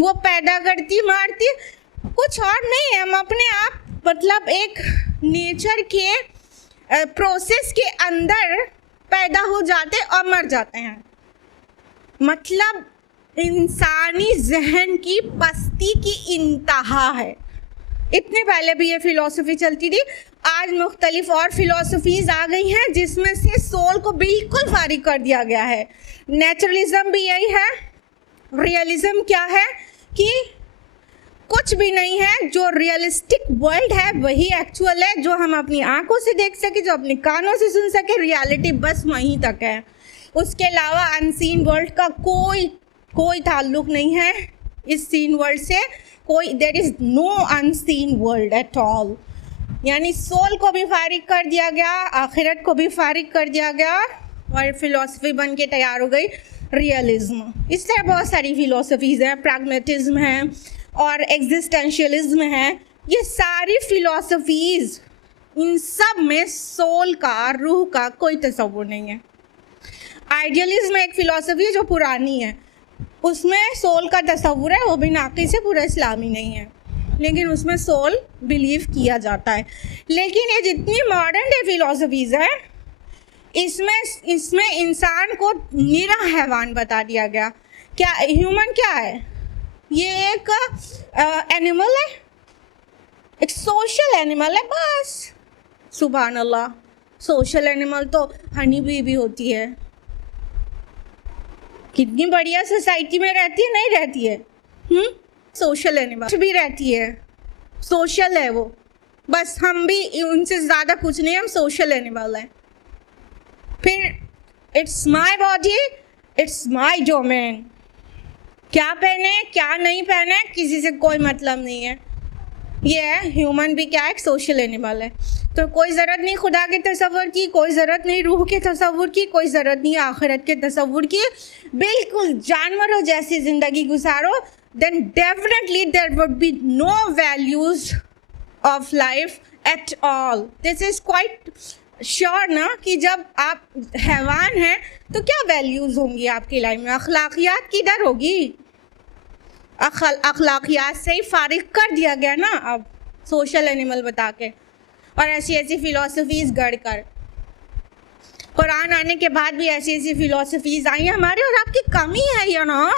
वो पैदा करती, मारती, कुछ और नहीं है। हम अपने आप मतलब एक नेचर के प्रोसेस के अंदर पैदा हो जाते और मर जाते हैं। मतलब इंसानी जहन की पस्ती की इंतहा है। इतने पहले भी ये फिलॉसफी चलती थी, आज मुख्तलिफ और फिलॉसफीज आ गई हैं जिसमें से सोल को बिल्कुल फारिग कर दिया गया है। नेचुरलिज्म भी यही है। रियलिज्म क्या है कि कुछ भी नहीं है, जो रियलिस्टिक वर्ल्ड है वही एक्चुअल है, जो हम अपनी आंखों से देख सके, जो अपने कानों से सुन सके, रियलिटी बस वहीं तक है। उसके अलावा अनसीन वर्ल्ड का कोई ताल्लुक नहीं है इस सीन वर्ल्ड से, कोई, there is no unseen world at all. यानी सोल को भी फारिग कर दिया गया, आखिरत को भी फारिग कर दिया गया और फिलॉसफी बन के तैयार हो गई रियलिज्म। इस तरह बहुत सारी फिलॉसफीज़ हैं, प्रैग्मेटिज्म है और एग्जिस्टेंशियलिज्म है। ये सारी फिलॉसफीज़, इन सब में सोल का, रूह का कोई तस्वुर नहीं है। आइडियलिज्म एक फ़िलॉसफी है जो पुरानी है, उसमें सोल का तस्वुर है, वो भी नाक़ी से पूरा इस्लामी नहीं है, लेकिन उसमें सोल बिलीव किया जाता है। लेकिन ये जितनी मॉडर्न डे फ़िलॉसफीज़ हैं, इसमें इंसान को निरा हैवान बता दिया गया। क्या ह्यूमन क्या है? ये एक एनिमल है, एक सोशल एनिमल है बस। सुभान अल्लाह, सोशल एनिमल तो हनी बी भी होती है, कितनी बढ़िया सोसाइटी में रहती है, नहीं रहती है? सोशल एनिमल भी रहती है, सोशल है वो, बस हम भी उनसे ज़्यादा कुछ नहीं, हम सोशल एनिमल हैं। फिर it's my body, it's my domain, क्या पहने क्या नहीं पहने किसी से कोई मतलब नहीं है। ये है ह्यूमन भी क्या है, एक सोशल एनिमल है। तो कोई ज़रूरत नहीं खुदा के तस्वुर की, कोई ज़रूरत नहीं रूह के तस्वुर की, कोई ज़रूरत नहीं आखिरत के तस्वुर की। बिल्कुल जानवरों जैसी ज़िंदगी गुजारो, then definitely there would be no values of life at all. This is quite sure ना कि जब आप हैवान हैं तो क्या वैल्यूज़ होंगी आपकी लाइफ में? अखलाकियात किधर होगी? अखलाकियात से ही फारिग कर दिया गया ना अब सोशल एनिमल बता के, और ऐसी ऐसी फ़िलॉसफीज़ गढ़ कर। कुरान आने के बाद भी ऐसी ऐसी फ़िलॉसफीज़ आई हैं हमारे, और आपकी कमी है ये ना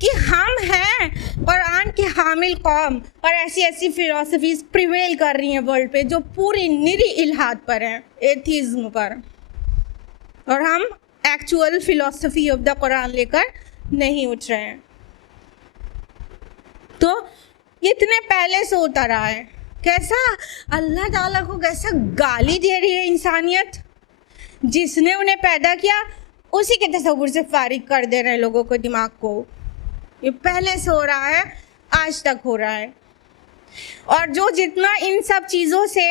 कि हम हैं कुरान के हामिल कौम, और ऐसी ऐसी फ़िलॉसफीज़ प्रिवेल कर रही हैं वर्ल्ड पे जो पूरी निरी इल्हाद पर हैं, एथीज़्म पर, और हम actual philosophy of the Quran लेकर नहीं उठ रहे हैं। तो ये इतने पहले से होता रहा है। कैसा अल्लाह ताला को कैसा गाली दे रही है इंसानियत, जिसने उन्हें पैदा किया उसी के तस्वुर से फारिग कर दे रहे हैं लोगों को, दिमाग को। ये पहले से हो रहा है, आज तक हो रहा है। और जो जितना इन सब चीज़ों से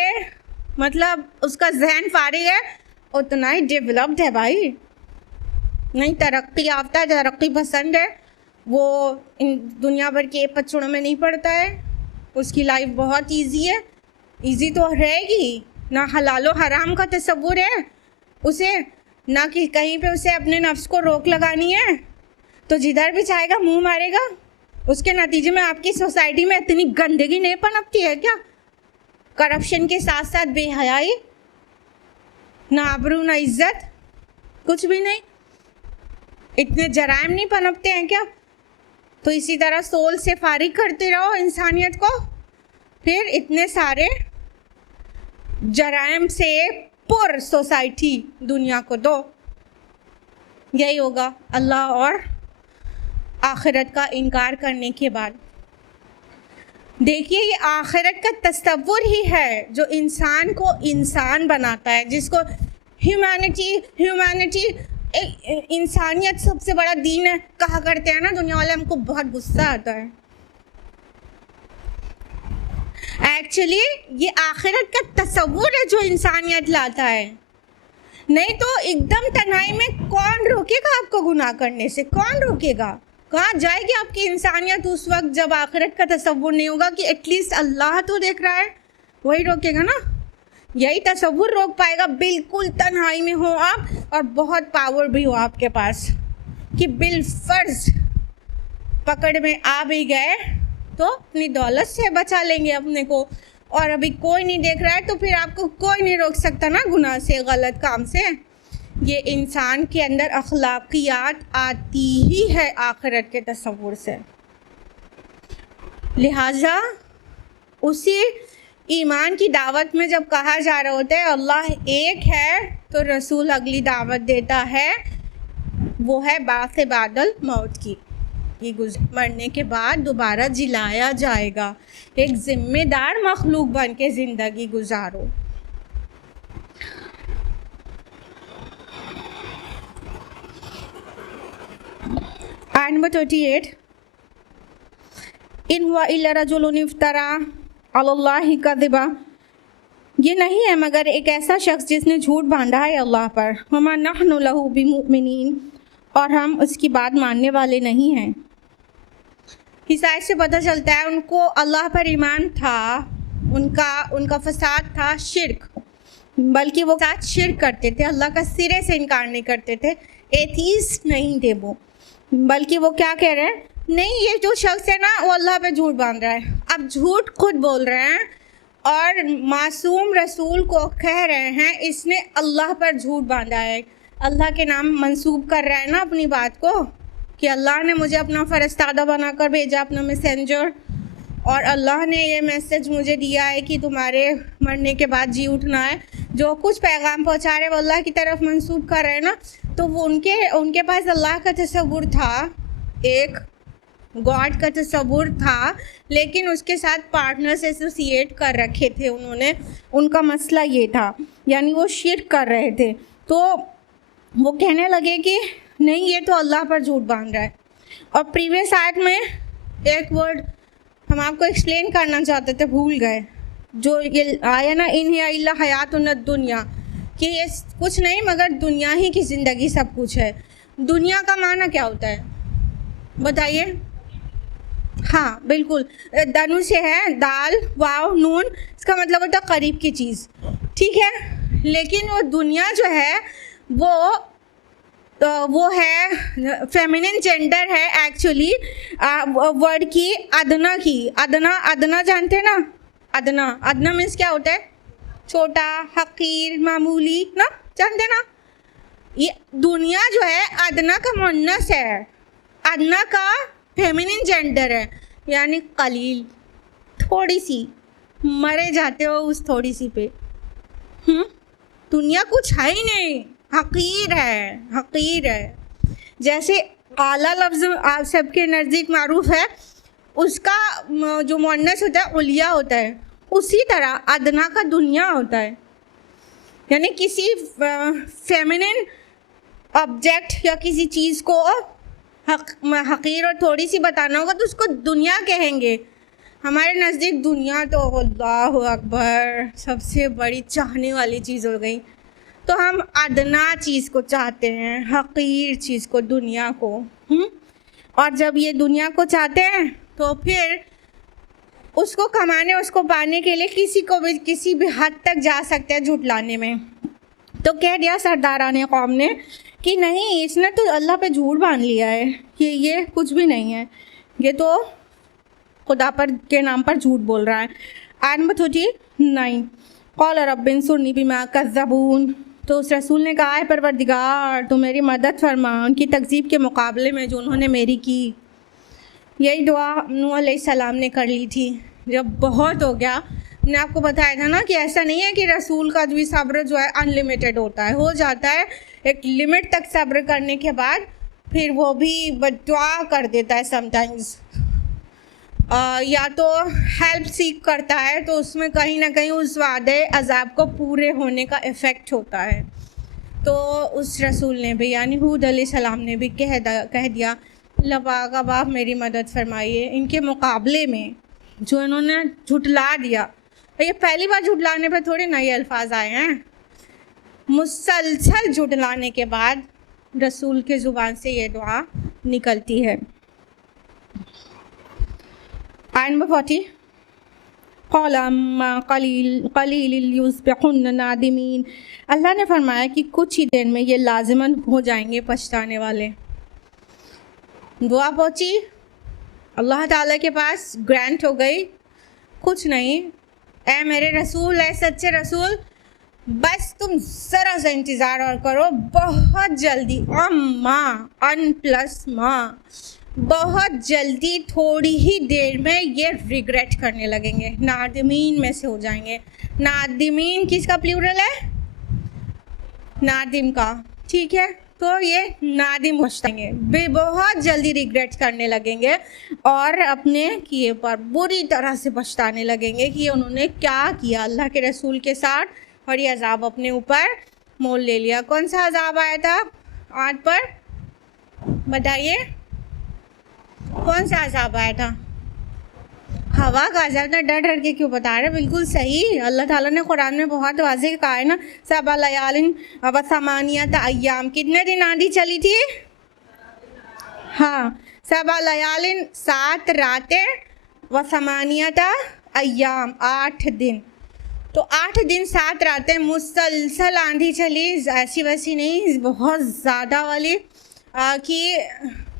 मतलब उसका जहन फारिग है, उतना ही डेवलप्ड है भाई, नहीं तरक्की याफ्ता, तरक्की पसंद है। वो इन दुनिया भर के पचड़ों में नहीं पड़ता है, उसकी लाइफ बहुत इजी है। इजी तो रहेगी ना, हलालो हराम का तस्वुर है उसे, ना कि कहीं पे उसे अपने नफ्स को रोक लगानी है, तो जिधर भी चाहेगा मुंह मारेगा। उसके नतीजे में आपकी सोसाइटी में इतनी गंदगी नहीं पनपती है क्या? करप्शन के साथ साथ बेहयाई, ना आबरू ना इज्जत, कुछ भी नहीं, इतने जराइम नहीं पनपते हैं क्या? तो इसी तरह सोल से फारिग करते रहो इंसानियत को, फिर इतने सारे जराइम से पुर सोसाइटी दुनिया को दो। यही होगा अल्लाह और आखिरत का इनकार करने के बाद। देखिए ये आखिरत का तस्वुर ही है जो इंसान को इंसान बनाता है, जिसको ह्यूमैनिटी इंसानियत सबसे बड़ा दीन है कहा करते हैं ना दुनिया वाले, हमको बहुत गुस्सा आता है। एक्चुअली ये आखिरत का तस्वुर है जो इंसानियत लाता है, नहीं तो एकदम तन्हाई में कौन रोकेगा आपको गुनाह करने से? कौन रोकेगा? कहाँ जाएगी आपकी इंसानियत उस वक्त जब आखिरत का तस्वुर नहीं होगा कि एटलीस्ट अल्लाह तो देख रहा है, वही रोकेगा ना। यही तस्वुर रोक पाएगा, बिल्कुल तन्हाई में हो आप और बहुत पावर भी हो आपके पास कि बिलफर्ज पकड़ में आ भी गए तो अपनी दौलत से बचा लेंगे अपने को, और अभी कोई नहीं देख रहा है तो फिर आपको कोई नहीं रोक सकता ना गुनाह से, गलत काम से। ये इंसान के अंदर अखलाकियात आती ही है आखिरत के तस्वुर से। लिहाजा उसी ईमान की दावत में जब कहा जा रहा होता है अल्लाह एक है, तो रसूल अगली दावत देता है, वो है बासे बादल मौत की, ये मरने के बाद दोबारा जिलाया जाएगा, एक जिम्मेदार मखलूक बन के ज़िंदगी गुजारो। आयत नंबर 38, इन हुआ इल्ला रजुलुन इफ्तरा अलल्लाहि कज़िबा, ये नहीं है मगर एक ऐसा शख्स जिसने झूठ बांधा है अल्लाह पर, वमा नहनु लहु बिमुमिनीन, और हम उसकी बात मानने वाले नहीं हैं। इस आयत से पता चलता है उनको अल्लाह पर ईमान था, उनका फसाद था शिर्क, बल्कि वो साथ शिर्क करते थे, अल्लाह का सिरे से इनकार नहीं करते थे, एथीस्ट नहीं थे वो, बल्कि वो क्या कह रहे हैं, नहीं ये जो शख्स है ना वो अल्लाह पे झूठ बांध रहा है। अब झूठ खुद बोल रहे हैं और मासूम रसूल को कह रहे हैं इसने अल्लाह पर झूठ बांधा है, अल्लाह के नाम मंसूब कर रहा है ना अपनी बात को कि अल्लाह ने मुझे अपना फ़रिश्तादा बनाकर भेजा, अपना मैसेंजर, और अल्लाह ने ये मैसेज मुझे दिया है कि तुम्हारे मरने के बाद जी उठना है। जो कुछ पैगाम पहुँचा रहे वो अल्लाह की तरफ मंसूब कर रहे हैं ना, तो वो उनके पास अल्लाह का तस्वुर था, एक गॉड का तस्वुर था, लेकिन उसके साथ पार्टनर्स एसोसिएट कर रखे थे उन्होंने, उनका मसला ये था, यानी वो शिर्क कर रहे थे। तो वो कहने लगे कि नहीं ये तो अल्लाह पर झूठ बांध रहा है। और प्रीवियस आयत में एक वर्ड हम आपको एक्सप्लेन करना चाहते थे, भूल गए, जो ये आया ना, इन हिया इल्ला हयातुन दुनिया, कि ये कुछ नहीं मगर दुनिया ही की ज़िंदगी सब कुछ है। दुनिया का माना क्या होता है बताइए? हाँ बिल्कुल, दानू से है, दाल वाव नून, इसका मतलब होता है करीब की चीज़, ठीक है। लेकिन वो दुनिया जो है वो है फेमिनिन जेंडर है एक्चुअली, वर्ड की अदना जानते हैं ना? अदना मीन्स क्या होता है? छोटा, हकीर, मामूली ना, जानते ना? ये दुनिया जो है अदना का मुन्नस है, अदना का फेमिनिन जेंडर है, यानी कलील, थोड़ी सी, मरे जाते हो उस थोड़ी सी पे। दुनिया कुछ है ही नहीं, हकीर है। जैसे आला लफ्ज़ आप सबके नज़दीक मारूफ है, उसका जो मुअन्नस होता है उलिया होता है, उसी तरह अदना का दुनिया होता है। यानी किसी फेमिनिन ऑब्जेक्ट या किसी चीज़ को हकीर और थोड़ी सी बताना होगा तो उसको दुनिया कहेंगे। हमारे नज़दीक दुनिया तो अल्लाह अकबर सबसे बड़ी चाहने वाली चीज़ हो गई, तो हम अदना चीज़ को चाहते हैं, हकीर चीज़ को, दुनिया को। और जब ये दुनिया को चाहते हैं तो फिर उसको कमाने, उसको पाने के लिए किसी भी हद तक जा सकते हैं झुटलाने में। तो कह दिया सरदाराने कौम ने कि नहीं, इसने तो अल्लाह पे झूठ बांध लिया है, ये कुछ भी नहीं है, ये तो खुदा पर के नाम पर झूठ बोल रहा है। आयत नंबर 39, क़ाल रब्बिन सुन्नी बिमा कज़्ज़बून, तो उस रसूल ने कहा है परवरदिगार तो मेरी मदद फरमा उनकी तकज़ीब के मुकाबले में जो उन्होंने मेरी की। यही दुआ नूह अलैहिस्सलाम ने कर ली थी जब बहुत हो गया। मैंने आपको बताया था ना कि ऐसा नहीं है कि रसूल का भी सब्र जो है अनलिमिटेड होता है, हो जाता है एक लिमिट तक सब्र करने के बाद फिर वो भी बद्दुआ कर देता है समटाइम्स। या तो हेल्प सीख करता है तो उसमें कहीं ना कहीं उस वादे अजाब को पूरे होने का इफ़ेक्ट होता है। तो उस रसूल ने भी यानी हूद अलैहिस्सलाम ने भी कह दिया अल्लाह पाक अब आप मेरी मदद फरमाइए इनके मुकाबले में जो इन्होंने झुटला दिया। ये पहली बार झुटलाने पर थोड़े नए अल्फाज आए हैं, मुसलसल झुटलाने के बाद रसूल के ज़ुबान से ये दुआ निकलती है। आयत नंबर 40 नादिमीन, अल्लाह ने फरमाया कि कुछ ही देर में ये लाजिमन हो जाएंगे पछताने वाले। दुआ पहुँची अल्लाह ताला के पास, ग्रांट हो गई। कुछ नहीं, ऐ मेरे रसूल, ऐ सच्चे रसूल, बस तुम ज़रा सा इंतज़ार और करो, बहुत जल्दी, अम्मा अन प्लस माँ, बहुत जल्दी थोड़ी ही देर में ये रिग्रेट करने लगेंगे, नादिमीन में से हो जाएंगे। नादिमीन किसका प्लूरल है? नादिम का, ठीक है। तो ये नादिम पछताएंगे, बहुत जल्दी रिग्रेट करने लगेंगे और अपने किए पर बुरी तरह से पछताने लगेंगे कि उन्होंने क्या किया अल्लाह के रसूल के साथ और ये अजाब अपने ऊपर मोल ले लिया। कौन सा अजाब आया था आज पर, बताइए कौन सा अजाब आया था? हवा का अजाब। ना डर डर के क्यों बता रहे? बिल्कुल सही, अल्लाह ताला ने कुरान में बहुत वाज़ेह कहा है ना, सबा लयालिन व समानियत अय्याम, कितने दिन आंधी चली थी? हाँ, सबा लयालिन 7 रातें, व समानियत अय्याम 8 दिन। तो 8 दिन 7 रातें मुसलसल आंधी चली, ऐसी वैसी नहीं, बहुत ज़्यादा वाली कि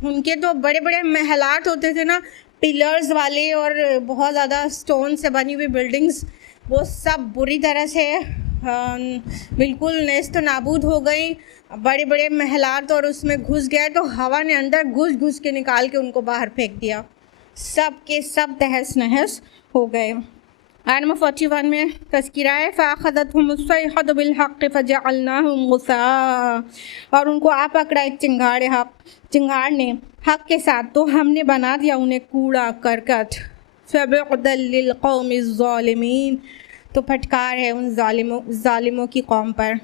उनके तो बड़े बड़े महलात होते थे ना, पिलर्स वाले और बहुत ज़्यादा स्टोन से बनी हुई बिल्डिंग्स, वो सब बुरी तरह से बिल्कुल नेस्त नाबूद हो गई। बड़े बड़े महलात और उसमें घुस गए तो हवा ने अंदर घुस घुस के निकाल के उनको बाहर फेंक दिया, सब के सब तहस नहस हो गए। आयत नंबर 41 में तज़किरा है, फ़अख़ज़तहुम अस्सैहतु बिलहक़्क़ फ़जअलनाहुम गुसाअ, और उनको आ पकड़ा एक चिंगार ने हक के साथ, तो हमने बना दिया उन्हें कूड़ा करकट। फ़बुअदल लिलक़ौमिज़ ज़ालिमीन, तो फटकार है उन ज़ालिमों की कौम पर।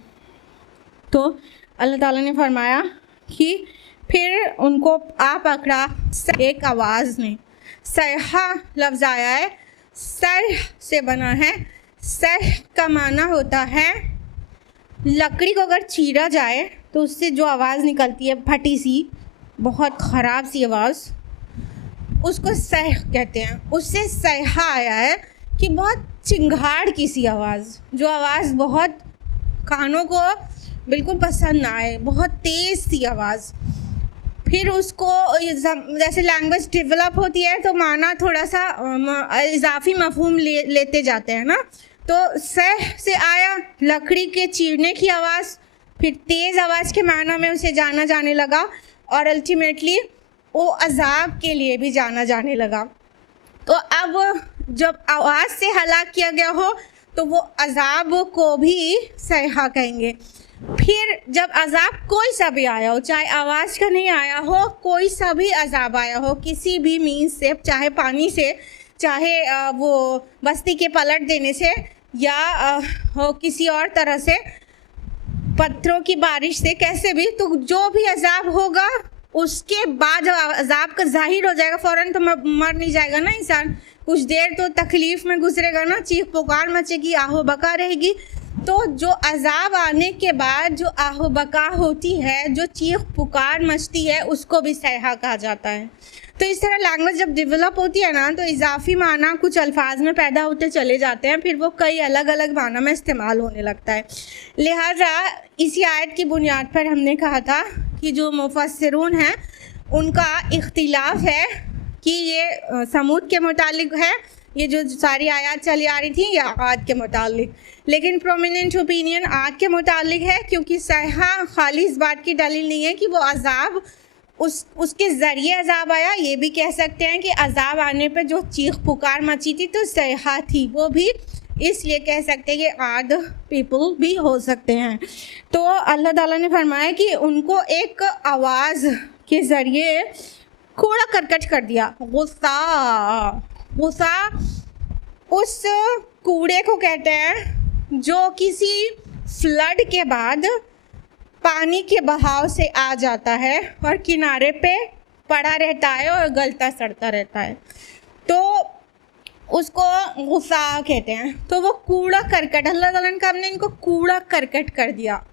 तो अल्लाह ताला ने फरमाया कि फिर उनको आ पकड़ा एक आवाज़ ने। सैहा लफ्ज़ आया है, सर से बना है। सर का माना होता है लकड़ी को अगर चीरा जाए तो उससे जो आवाज़ निकलती है फटी सी, बहुत ख़राब सी आवाज़, उसको सह कहते हैं। उससे सहा आया है कि बहुत चिंगाड़ की सी आवाज़, जो आवाज़ बहुत कानों को बिल्कुल पसंद ना आए, बहुत तेज़ सी आवाज़। फिर उसको जैसे लैंग्वेज डेवलप होती है तो माना थोड़ा सा इजाफी मफहूम लेते जाते हैं ना। तो सह से आया लकड़ी के चीरने की आवाज़, फिर तेज़ आवाज़ के माना में उसे जाना जाने लगा और अल्टीमेटली वो अजाब के लिए भी जाना जाने लगा। तो अब जब आवाज़ से हलाक किया गया हो तो वो अजाब को भी सहा कहेंगे। फिर जब अजाब कोई सा भी आया हो, चाहे आवाज़ का नहीं आया हो, कोई सा भी अजाब आया हो किसी भी मीन्स से, चाहे पानी से, चाहे वो बस्ती के पलट देने से, या हो किसी और तरह से, पत्थरों की बारिश से, कैसे भी, तो जो भी अजाब होगा उसके बाद जब अजाब का ज़ाहिर हो जाएगा फ़ौरन तो मर नहीं जाएगा ना इंसान, कुछ देर तो तकलीफ़ में गुजरेगा ना, चीख पुकार मचेगी, आहो बका रहेगी। तो जो अजाब आने के बाद जो आहो बका होती है, जो चीख पुकार मचती है, उसको भी सहा कहा जाता है। तो इस तरह लैंग्वेज जब डेवलप होती है ना तो इजाफी माना कुछ अल्फाज में पैदा होते चले जाते हैं, फिर वो कई अलग अलग माना में इस्तेमाल होने लगता है। लिहाजा इसी आयत की बुनियाद पर हमने कहा था कि जो मुफस्सिरून हैं उनका इख्तिलाफ है कि ये समूद के मुतालिक है, ये जो सारी आयत चली आ रही थी, या आद के मुतालिक। लेकिन प्रोमिनेंट ओपिनियन आद के मुतालिक है, क्योंकि सहा खाली इस बात की दलील नहीं है कि वो अजाब उसके ज़रिए अजाब आया। ये भी कह सकते हैं कि अजाब आने पर जो चीख पुकार मची थी तो सहा थी, वो भी इसलिए कह सकते हैं कि आद पीपल भी हो सकते हैं। तो अल्लाह ताला ने फरमाया कि उनको एक आवाज़ के ज़रिए कूड़ा करकट कर दिया, गुस्सा गुस्सा उस कूड़े को कहते हैं जो किसी फ्लड के बाद पानी के बहाव से आ जाता है और किनारे पे पड़ा रहता है और गलता सड़ता रहता है, तो उसको गुस्सा कहते हैं। तो वो कूड़ा करकट, अल्लाह ताला ने कहा हमने इनको कूड़ा करकट कर दिया।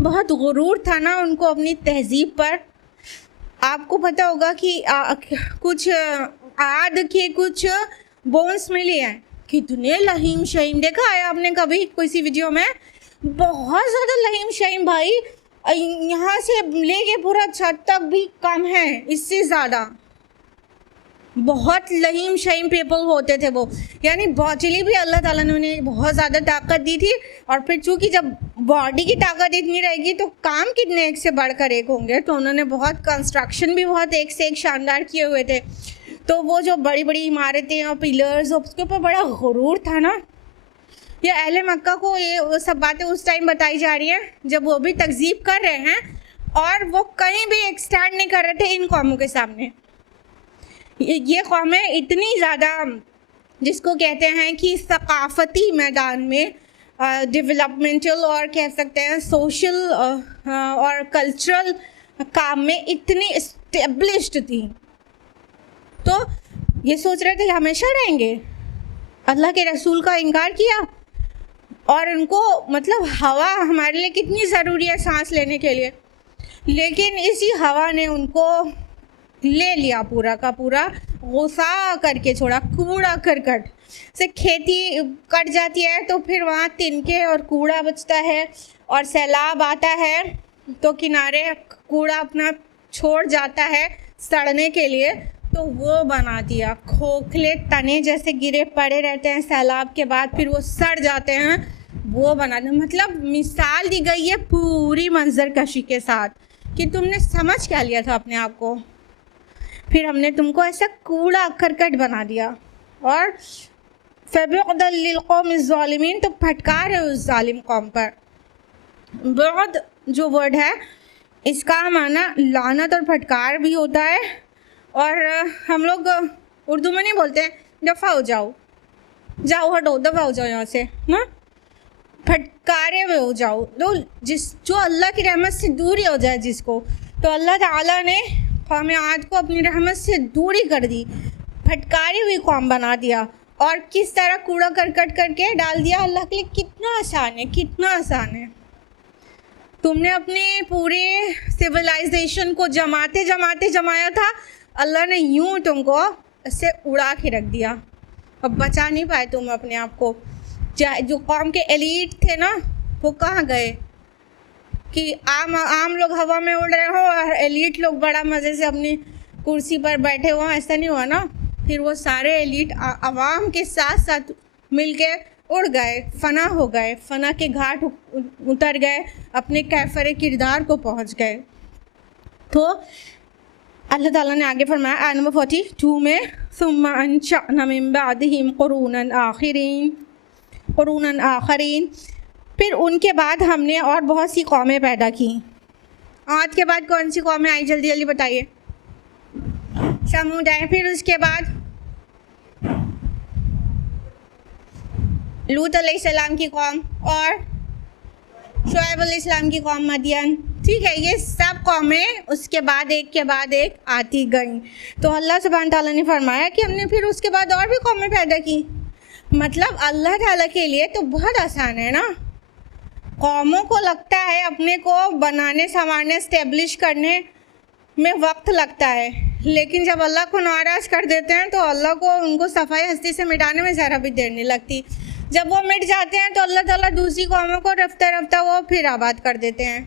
बहुत गुरूर था ना उनको अपनी तहजीब पर। आपको पता होगा कि कुछ आद के कुछ बोन्स मिली हैं, कितने लहीम शहीम, देखा है आपने कभी किसी वीडियो में? बहुत ज़्यादा लहीम शहीम भाई, यहाँ से लेके पूरा छत तक भी कम है, इससे ज़्यादा बहुत लहीम शहीम पीपल होते थे वो। यानी बॉचली भी अल्लाह ताला ने उन्हें बहुत ज़्यादा ताकत दी थी, और फिर चूँकि जब बॉडी की ताकत इतनी रहेगी तो काम कितने एक से बढ़कर एक होंगे, तो उन्होंने बहुत कंस्ट्रक्शन भी बहुत एक से एक शानदार किए हुए थे। तो वो जो बड़ी बड़ी इमारतें और पिलर्स, उसके ऊपर बड़ा गुरूर था ना। ये अहले मक्का को ये सब बातें उस टाइम बताई जा रही हैं जब वो भी तकजीब कर रहे हैं, और वो कहीं भी एक स्टैंड नहीं कर रहे थे इन कौमों के सामने। ये कौमें इतनी ज़्यादा, जिसको कहते हैं कि सकाफ़ती मैदान में डेवलपमेंटल और कह सकते हैं सोशल और कल्चरल काम में इतनी इस्टेब्लिश्ड थी, तो ये सोच रहे थे कि हमेशा रहेंगे। अल्लाह के रसूल का इनकार किया, और उनको मतलब हवा हमारे लिए कितनी ज़रूरी है सांस लेने के लिए, लेकिन इसी हवा ने उनको ले लिया पूरा का पूरा, गुस्सा करके छोड़ा। कूड़ा करकट से खेती कट जाती है तो फिर वहाँ तिनके और कूड़ा बचता है, और सैलाब आता है तो किनारे कूड़ा अपना छोड़ जाता है सड़ने के लिए, तो वो बना दिया। खोखले तने जैसे गिरे पड़े रहते हैं सैलाब के बाद, फिर वो सड़ जाते हैं, वो बना दिया। मतलब मिसाल दी गई है पूरी मंजर कशी के साथ कि तुमने समझ क्या लिया था अपने आप को, फिर हमने तुमको ऐसा कूड़ा करकट बना दिया। और फ़बुअदल लिलक़ौमि ज़ालिमीन, तो फटकार है उस जालिम कौम पर। बुअद जो वर्ड है इसका माना लानत और फटकार भी होता है, और हम लोग उर्दू में नहीं बोलते हैं दफ़ा हो जाओ, जाओ हटो, दफ़ा हो जाओ यहाँ से ना, फटकारे हुए हो जाओ। तो जो अल्लाह की रहमत से दूरी हो जाए जिसको, तो अल्लाह ताला ने कौम आद को अपनी रहमत से दूरी कर दी, फटकारी हुई कौम बना दिया, और किस तरह कूड़ा करकट करके डाल दिया। अल्लाह के लिए कितना आसान है, कितना आसान है। तुमने अपने पूरे सिविलाइजेशन को जमाते जमाते जमाया था, अल्लाह ने यूं तुमको इससे उड़ा के रख दिया, अब बचा नहीं पाए तुम अपने आप को। जो कौम के एलीट थे ना, वो कहाँ गए कि आम लोग हवा में उड़ रहे हो और एलीट लोग बड़ा मज़े से अपनी कुर्सी पर बैठे हो, ऐसा नहीं हुआ ना। फिर वो सारे एलीट आवाम के साथ साथ मिलके उड़ गए, फना हो गए, फना के घाट उतर गए, अपने कैफर किरदार को पहुंच गए। तो अल्लाह ताला ने आगे फरमाया आयत नंबर 42 में, सुम्मा अंशअना मिन बअदिहिम क़ुरूनन आखरीन, फिर उनके बाद हमने और बहुत सी कौमें पैदा की। आद के बाद कौन सी कौमें आई, जल्दी जल्दी बताइए? समूद आए, फिर उसके बाद लूत अलैहिस्सलाम की कौम, और शुएब अलैहिस्सलाम की कौम मदियन। ठीक है, ये सब कौमें उसके बाद एक के बाद एक आती गईं। तो अल्लाह सुब्हान ताला ने फरमाया कि हमने फिर उसके बाद और भी कौमें पैदा की। मतलब अल्लाह ताला के लिए तो बहुत आसान है ना। कौमों को लगता है अपने को बनाने संवारने इस्टेब्लिश करने में वक्त लगता है, लेकिन जब अल्लाह को नाराज़ कर देते हैं तो अल्लाह को उनको सफाई हस्ती से मिटाने में ज़रा भी देर नहीं लगती। जब वो मिट जाते हैं तो अल्लाह ताला दूसरी कौमों को रफ्ता रफ्ता वो फिर आबाद कर देते हैं।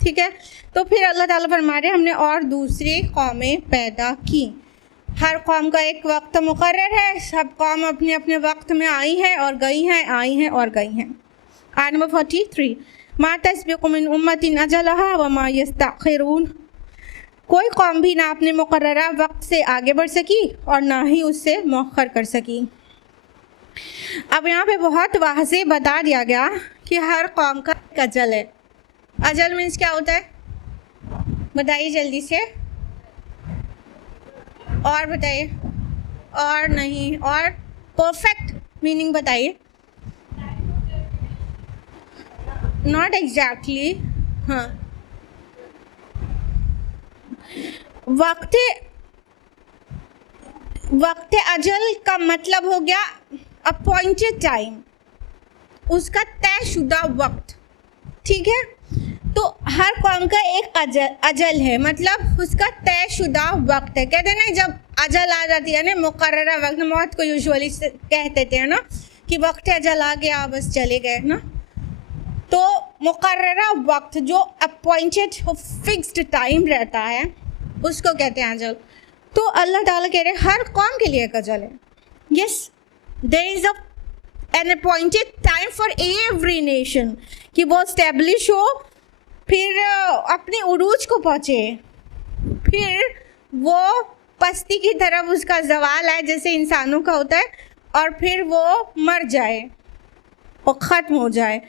ठीक है, तो फिर अल्लाह ताला फरमा रहे हमने और दूसरी कौमें पैदा की। हर कौम का एक वक्त मुकर्रर है, सब कौम अपने अपने वक्त में आई हैं और गई हैं, आई हैं और गई हैं। आयत नंबर 43, मा तस्बिक़ु मिन उम्मतिन अजलहा व मा यस्तअखिरून, कोई कौम भी ना अपने मुकर्ररा वक्त से आगे बढ़ सकी और ना ही उससे मौखर कर सकी। अब यहाँ पे बहुत वाज़ेह बता दिया गया कि हर कौम का एक अजल है। अजल मीन्स क्या होता है, बताइए जल्दी से, और बताइए। और नहीं, और परफेक्ट मीनिंग बताइए। नॉट एग्जैक्टली, हाँ। वक्त वक्त अजल का मतलब हो गया अपॉइंटेड टाइम, उसका तयशुदा वक्त, ठीक है। तो हर कौम का एक अजल है, मतलब उसका तयशुदा वक्त है। कहते हैं ना जब अजल आ जाती है ना, मुकर्ररा वक्त, मौत को यूजुअली कहते थे ना कि वक्त अजल आ गया बस चले गए ना। तो मुकर्ररा वक्त जो अपॉइंटेड फिक्स्ड टाइम रहता है उसको कहते हैं अजल। तो अल्लाह ताला कह रहे हैं हर कौम के लिए एक अजल है। Yes, there is an appointed time for every nation कि वो स्टैब्लिश हो, फिर अपने उरूज को पहुँचे, फिर वो पस्ती की तरफ उसका जवाल आए जैसे इंसानों का होता है, और फिर वो मर जाए और ख़त्म हो जाए।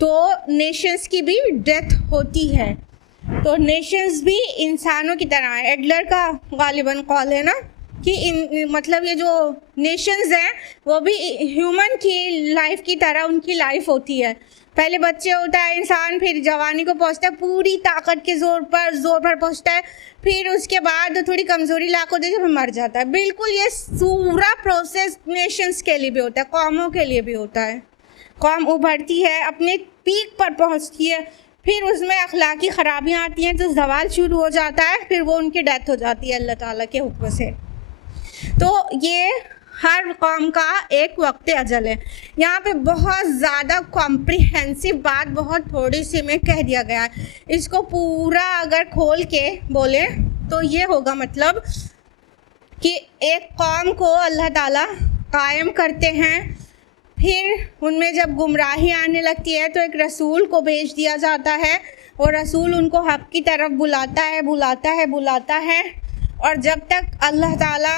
तो नेशंस की भी डेथ होती है, तो नेशंस भी इंसानों की तरह है। एडलर का गालिबन कॉल है ना कि मतलब ये जो नेशंस हैं वो भी ह्यूमन की लाइफ की तरह उनकी लाइफ होती है। पहले बच्चे होता है इंसान, फिर जवानी को पहुंचता है, पूरी ताकत के जोर पर पहुंचता है, फिर उसके बाद थोड़ी कमज़ोरी लाख होती है, फिर मर जाता है। बिल्कुल ये पूरा प्रोसेस नेशंस के लिए भी होता है, कौमों के लिए भी होता है। कौम उभरती है, अपने पीक पर पहुंचती है, फिर उसमें अखलाकी ख़राबियाँ आती हैं तो जवाल शुरू हो जाता है, फिर वो उनकी डेथ हो जाती है अल्लाह ताला के हुक्म से। तो ये हर कौम का एक वक्त अजल है। यहाँ पे बहुत ज़्यादा कॉम्प्रिहेंसिव बात बहुत थोड़ी सी में कह दिया गया है। इसको पूरा अगर खोल के बोले तो ये होगा मतलब कि एक कौम को अल्लाह ताला कायम करते हैं, फिर उनमें जब गुमराही आने लगती है तो एक रसूल को भेज दिया जाता है, और रसूल उनको हक़ की तरफ बुलाता है, और जब तक अल्लाह ताला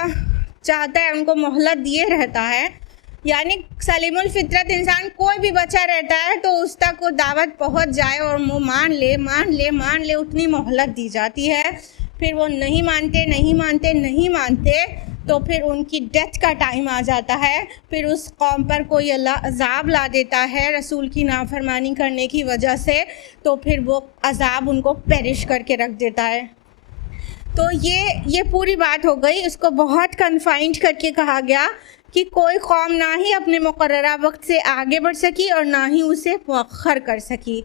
चाहता है उनको मोहलत दिए रहता है। यानी सलीमुल फितरत इंसान कोई भी बच्चा रहता है तो उस तक वो दावत पहुंच जाए और वो मान ले उतनी मोहलत दी जाती है। फिर वो नहीं मानते तो फिर उनकी डेथ का टाइम आ जाता है। फिर उस कौम पर कोई अल्लाह अज़ाब ला देता है रसूल की नाफरमानी करने की वजह से, तो फिर वो अज़ाब उनको पेरिश करके रख देता है। तो ये पूरी बात हो गई। इसको बहुत कन्फाइंड करके कहा गया कि कोई कौम ना ही अपने मुकर्ररा वक्त से आगे बढ़ सकी और ना ही उसे मुअख्खर कर सकी,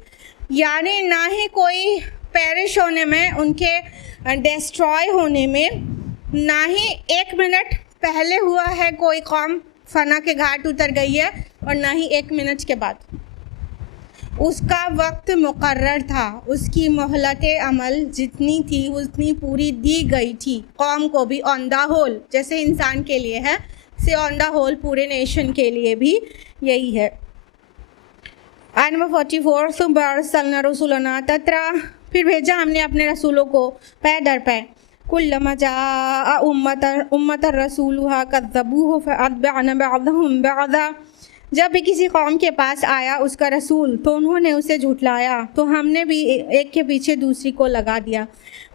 यानी ना ही कोई पेरिश होने में, उनके डिस्ट्रॉय होने में, ना ही 1 मिनट पहले हुआ है कोई कौम फना के घाट उतर गई है, और ना ही 1 मिनट के बाद। उसका वक्त मुकर्रर था, उसकी मोहलत अमल जितनी थी उतनी पूरी दी गई थी कौम को भी, ऑन द होल, जैसे इंसान के लिए है से ऑन द होल पूरे नेशन के लिए भी यही है। आयत नंबर 44, सुम्मा अरसलना रसूलना तत्रा, फिर भेजा हमने अपने रसूलों को पै दर पै, कुल्लमा जाअ उम्मतन रसूलुहा कज़्ज़बूहु फअत्बअना बअदहुम बअदा, जब भी किसी कौम के पास आया उसका रसूल तो उन्होंने उसे झुटलाया, तो हमने भी एक के पीछे दूसरी को लगा दिया।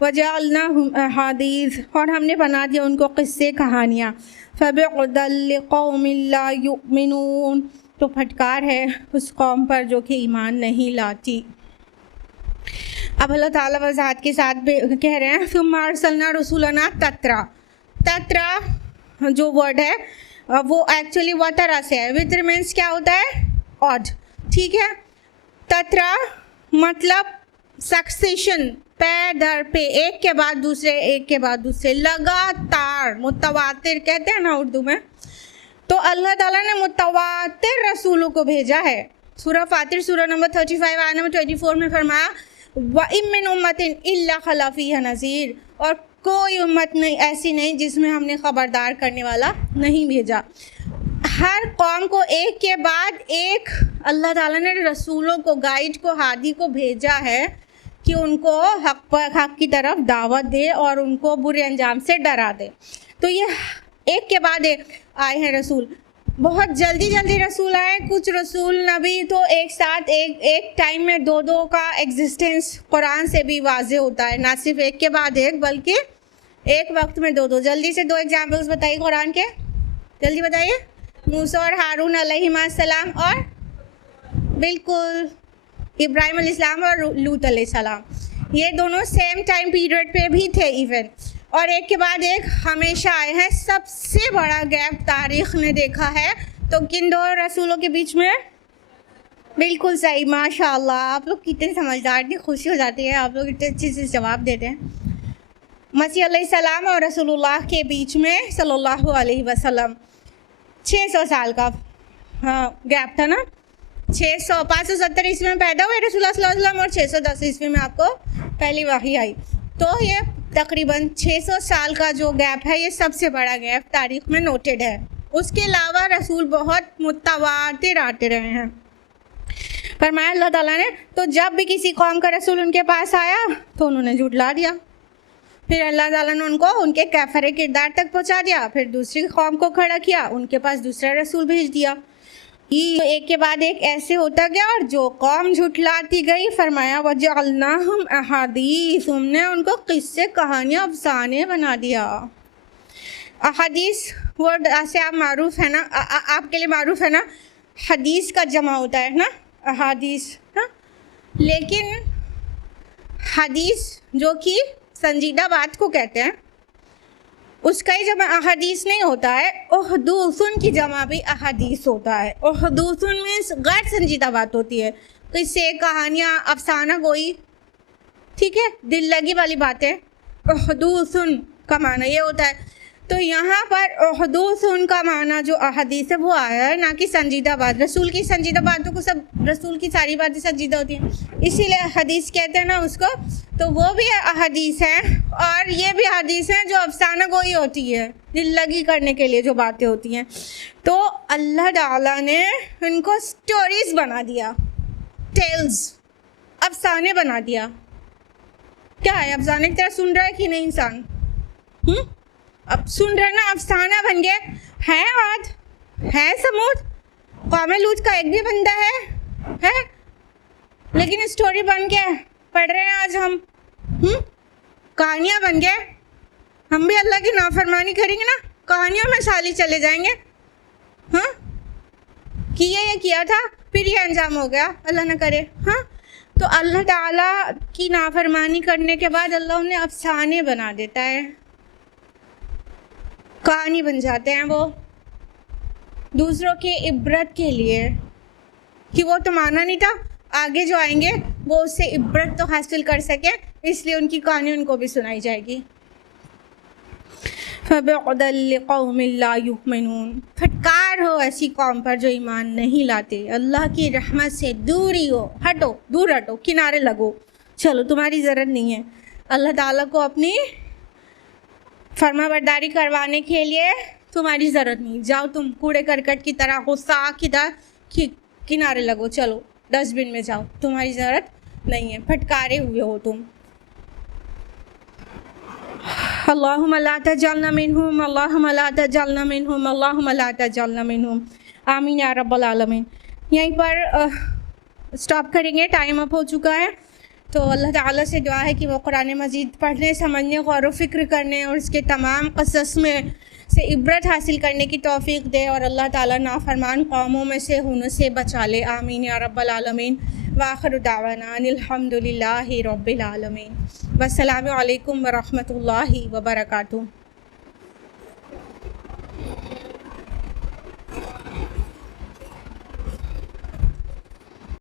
वजअलनाहुम अहादीस, और हमने बना दिया उनको किस्से कहानियाँ। फबुअदल लिक़ौमिन ला युमिनून, तो फटकार है उस कौम पर जो कि ईमान नहीं लाती। अब अल्लाह ताला वज़ाहत के साथ कह रहे हैं सुम्मा अरसलना रसूलना तत्रा जो वर्ड है वो एक्चुअली वतरा से है। वित्र मीन्स क्या होता है? ऑड, ठीक है। तत्रा मतलब सक्सेशन, पे दर पे, एक के बाद दूसरे, लगातार, मुतवातिर कहते हैं ना उर्दू में। तो अल्लाह ताला ने मुतवातिर रसूलों को भेजा है। सूरह फातिर सूरह नंबर 35 आयत नंबर 24 में फरमाया व इम्मिन उम्मतिन इल्ला खला फीहा नज़ीर, और कोई उम्मत नहीं ऐसी नहीं जिसमें हमने ख़बरदार करने वाला नहीं भेजा। हर कौम को एक के बाद एक अल्लाह ताला ने रसूलों को, गाइड को, हादी को भेजा है कि उनको हक़ की तरफ दावत दे और उनको बुरे अंजाम से डरा दे। तो ये एक के बाद एक आए हैं रसूल, बहुत जल्दी रसूल आए। कुछ रसूल नबी तो एक साथ एक टाइम में दो का एग्जिस्टेंस कुरान से भी वाज़े होता है, ना सिर्फ एक के बाद एक बल्कि एक वक्त में दो। जल्दी से 2 एग्जाम्पल्स बताइए कुरान के। जल्दी बताइए। मूसा और हारून अलैहिस्सलाम और बिल्कुल इब्राहिम अलैहिस्सलाम और लूत अलैहिस्सलाम, ये दोनों सेम टाइम पीरियड पे भी थे इवन, और एक के बाद एक हमेशा आए हैं। सबसे बड़ा गैप तारीख़ ने देखा है तो किन दो रसूलों के बीच में? बिल्कुल सही, माशाअल्लाह। आप लोग कितने समझदार, इतनी खुशी हो जाती है, आप लोग इतने अच्छे से जवाब देते हैं। मसीह अलैहिस्सलाम और रसूलुल्लाह के बीच में सल्लल्लाहु अलैहि वसल्लम 600 साल का गैप था ना। 570 ईस्वी में पैदा हुए रसूलुल्लाह सल्लल्लाहु अलैहि वसल्लम और 610 ईस्वी में आपको पहली वही आई। तो ये तकरीबन 600 साल का जो गैप है, ये सबसे बड़ा गैप तारीख़ में नोटेड है। उसके अलावा रसूल बहुत मुतवातिर आते रहे हैं। फरमाया अल्लाह ताला ने, तो जब भी किसी कौम का रसूल उनके पास आया तो उन्होंने झुठला दिया, फिर अल्लाह ताला ने उनको उनके कैफर किरदार तक पहुंचा दिया, फिर दूसरी कौम को खड़ा किया, उनके पास दूसरा रसूल भेज दिया। ये एक के बाद एक ऐसे होता गया, और जो कौम झुठलाती गई फरमाया वजअलनाहुम अहादीस, हमने उनको किस्से कहानियाँ अफसाने बना दिया। अहादीस वर्ड से आप मारूफ है ना, आपके लिए मारूफ है ना, हदीस का जमा होता है ना अहादीस ना। लेकिन हदीस जो कि संजीदा बात को कहते हैं, उसका ही जमा अहादीस नहीं होता है। उहदूसुन की जमा भी अहादीस होता है। उहदूसुन मीन्स गैर संजीदा बात होती है, किस्से कहानियाँ अफसाना गोई, ठीक है, दिल लगी वाली बातें। उहदूसुन का माना ये होता है। तो यहाँ पर उहदूसुन का माना जो अहादीस है वो आया है, ना कि संजीदा बात। रसूल की संजीदा बातों को सब, रसूल की सारी बातें संजीदा होती हैं, इसीलिए हदीस कहते हैं ना उसको। तो वो भी अहादीस है, और ये भी हदीस है जो अफसाना गोई होती है, दिल लगी करने के लिए जो बातें होती हैं। तो अल्लाह ताला ने उनको स्टोरीज बना दिया, टेल्स, अफसाने बना दिया। क्या है, अफसाने की तरह सुन रहा है कि नहीं इंसान? अब सुन रहे ना, अफसाना बन गया है। आद है, समूद, कौम लूत का एक भी बंदा है, लेकिन स्टोरी बन के पढ़ रहे हैं आज हम। कहानियाँ बन गए। हम भी अल्लाह की नाफरमानी करेंगे ना, कहानियों में साली चले जाएंगे। हाँ, ये किया था, फिर ये अंजाम हो गया, अल्लाह ना करे। हाँ, तो अल्लाह ताला की नाफरमानी करने के बाद अल्लाह उन्हें अफसाने बना देता है, कहानी बन जाते हैं वो दूसरों के इब्रत के लिए, कि वो तो माना नहीं था, आगे जो आएंगे वो उससे इब्रत तो हासिल कर सके, इसलिए उनकी कहानी उनको भी सुनाई जाएगी। फबअदल लिक़ौमिन ला युमिनून, फटकार हो ऐसी कौम पर जो ईमान नहीं लाते, अल्लाह की रहमत से दूरी हो, हटो, दूर हटो, किनारे लगो, चलो तुम्हारी ज़रूरत नहीं है। अल्लाह ताला को अपनी फर्माबरदारी करवाने के लिए तुम्हारी ज़रूरत नहीं, जाओ तुम कूड़े करकट की तरह, गुस्सा की तरह किनारे लगो, चलो डस्टबिन में जाओ, तुम्हारी ज़रूरत नहीं है, फटकारे हुए हो तुम। अल्लाहुम्मा ला तजअलना मिनहुम, अल्लाहुम्मा ला तजअलना मिनहुम, अल्लाहुम्मा ला तजअलना मिनहुम, आमीन या रब्बल आलमीन। यहीं पर स्टॉप करेंगे, टाइम अप हो चुका है। तो अल्लाह ताला से दुआ है कि वो कुरान मजीद पढ़ने, समझने, गौर व फिक्र करने और उसके तमाम क़सस में से इब्रत हासिल करने की तौफ़ीक़ दे, और अल्लाह ताला नाफरमान कौमों में से होने से बचा ले, आमीन या रब्बल आलमीन। व आखिरु दावाना अनिल हम्दुलिल्लाहि रब्बिल आलमीन। वस्सलामु अलैकुम व रहमतुल्लाहि व बरकातुहू।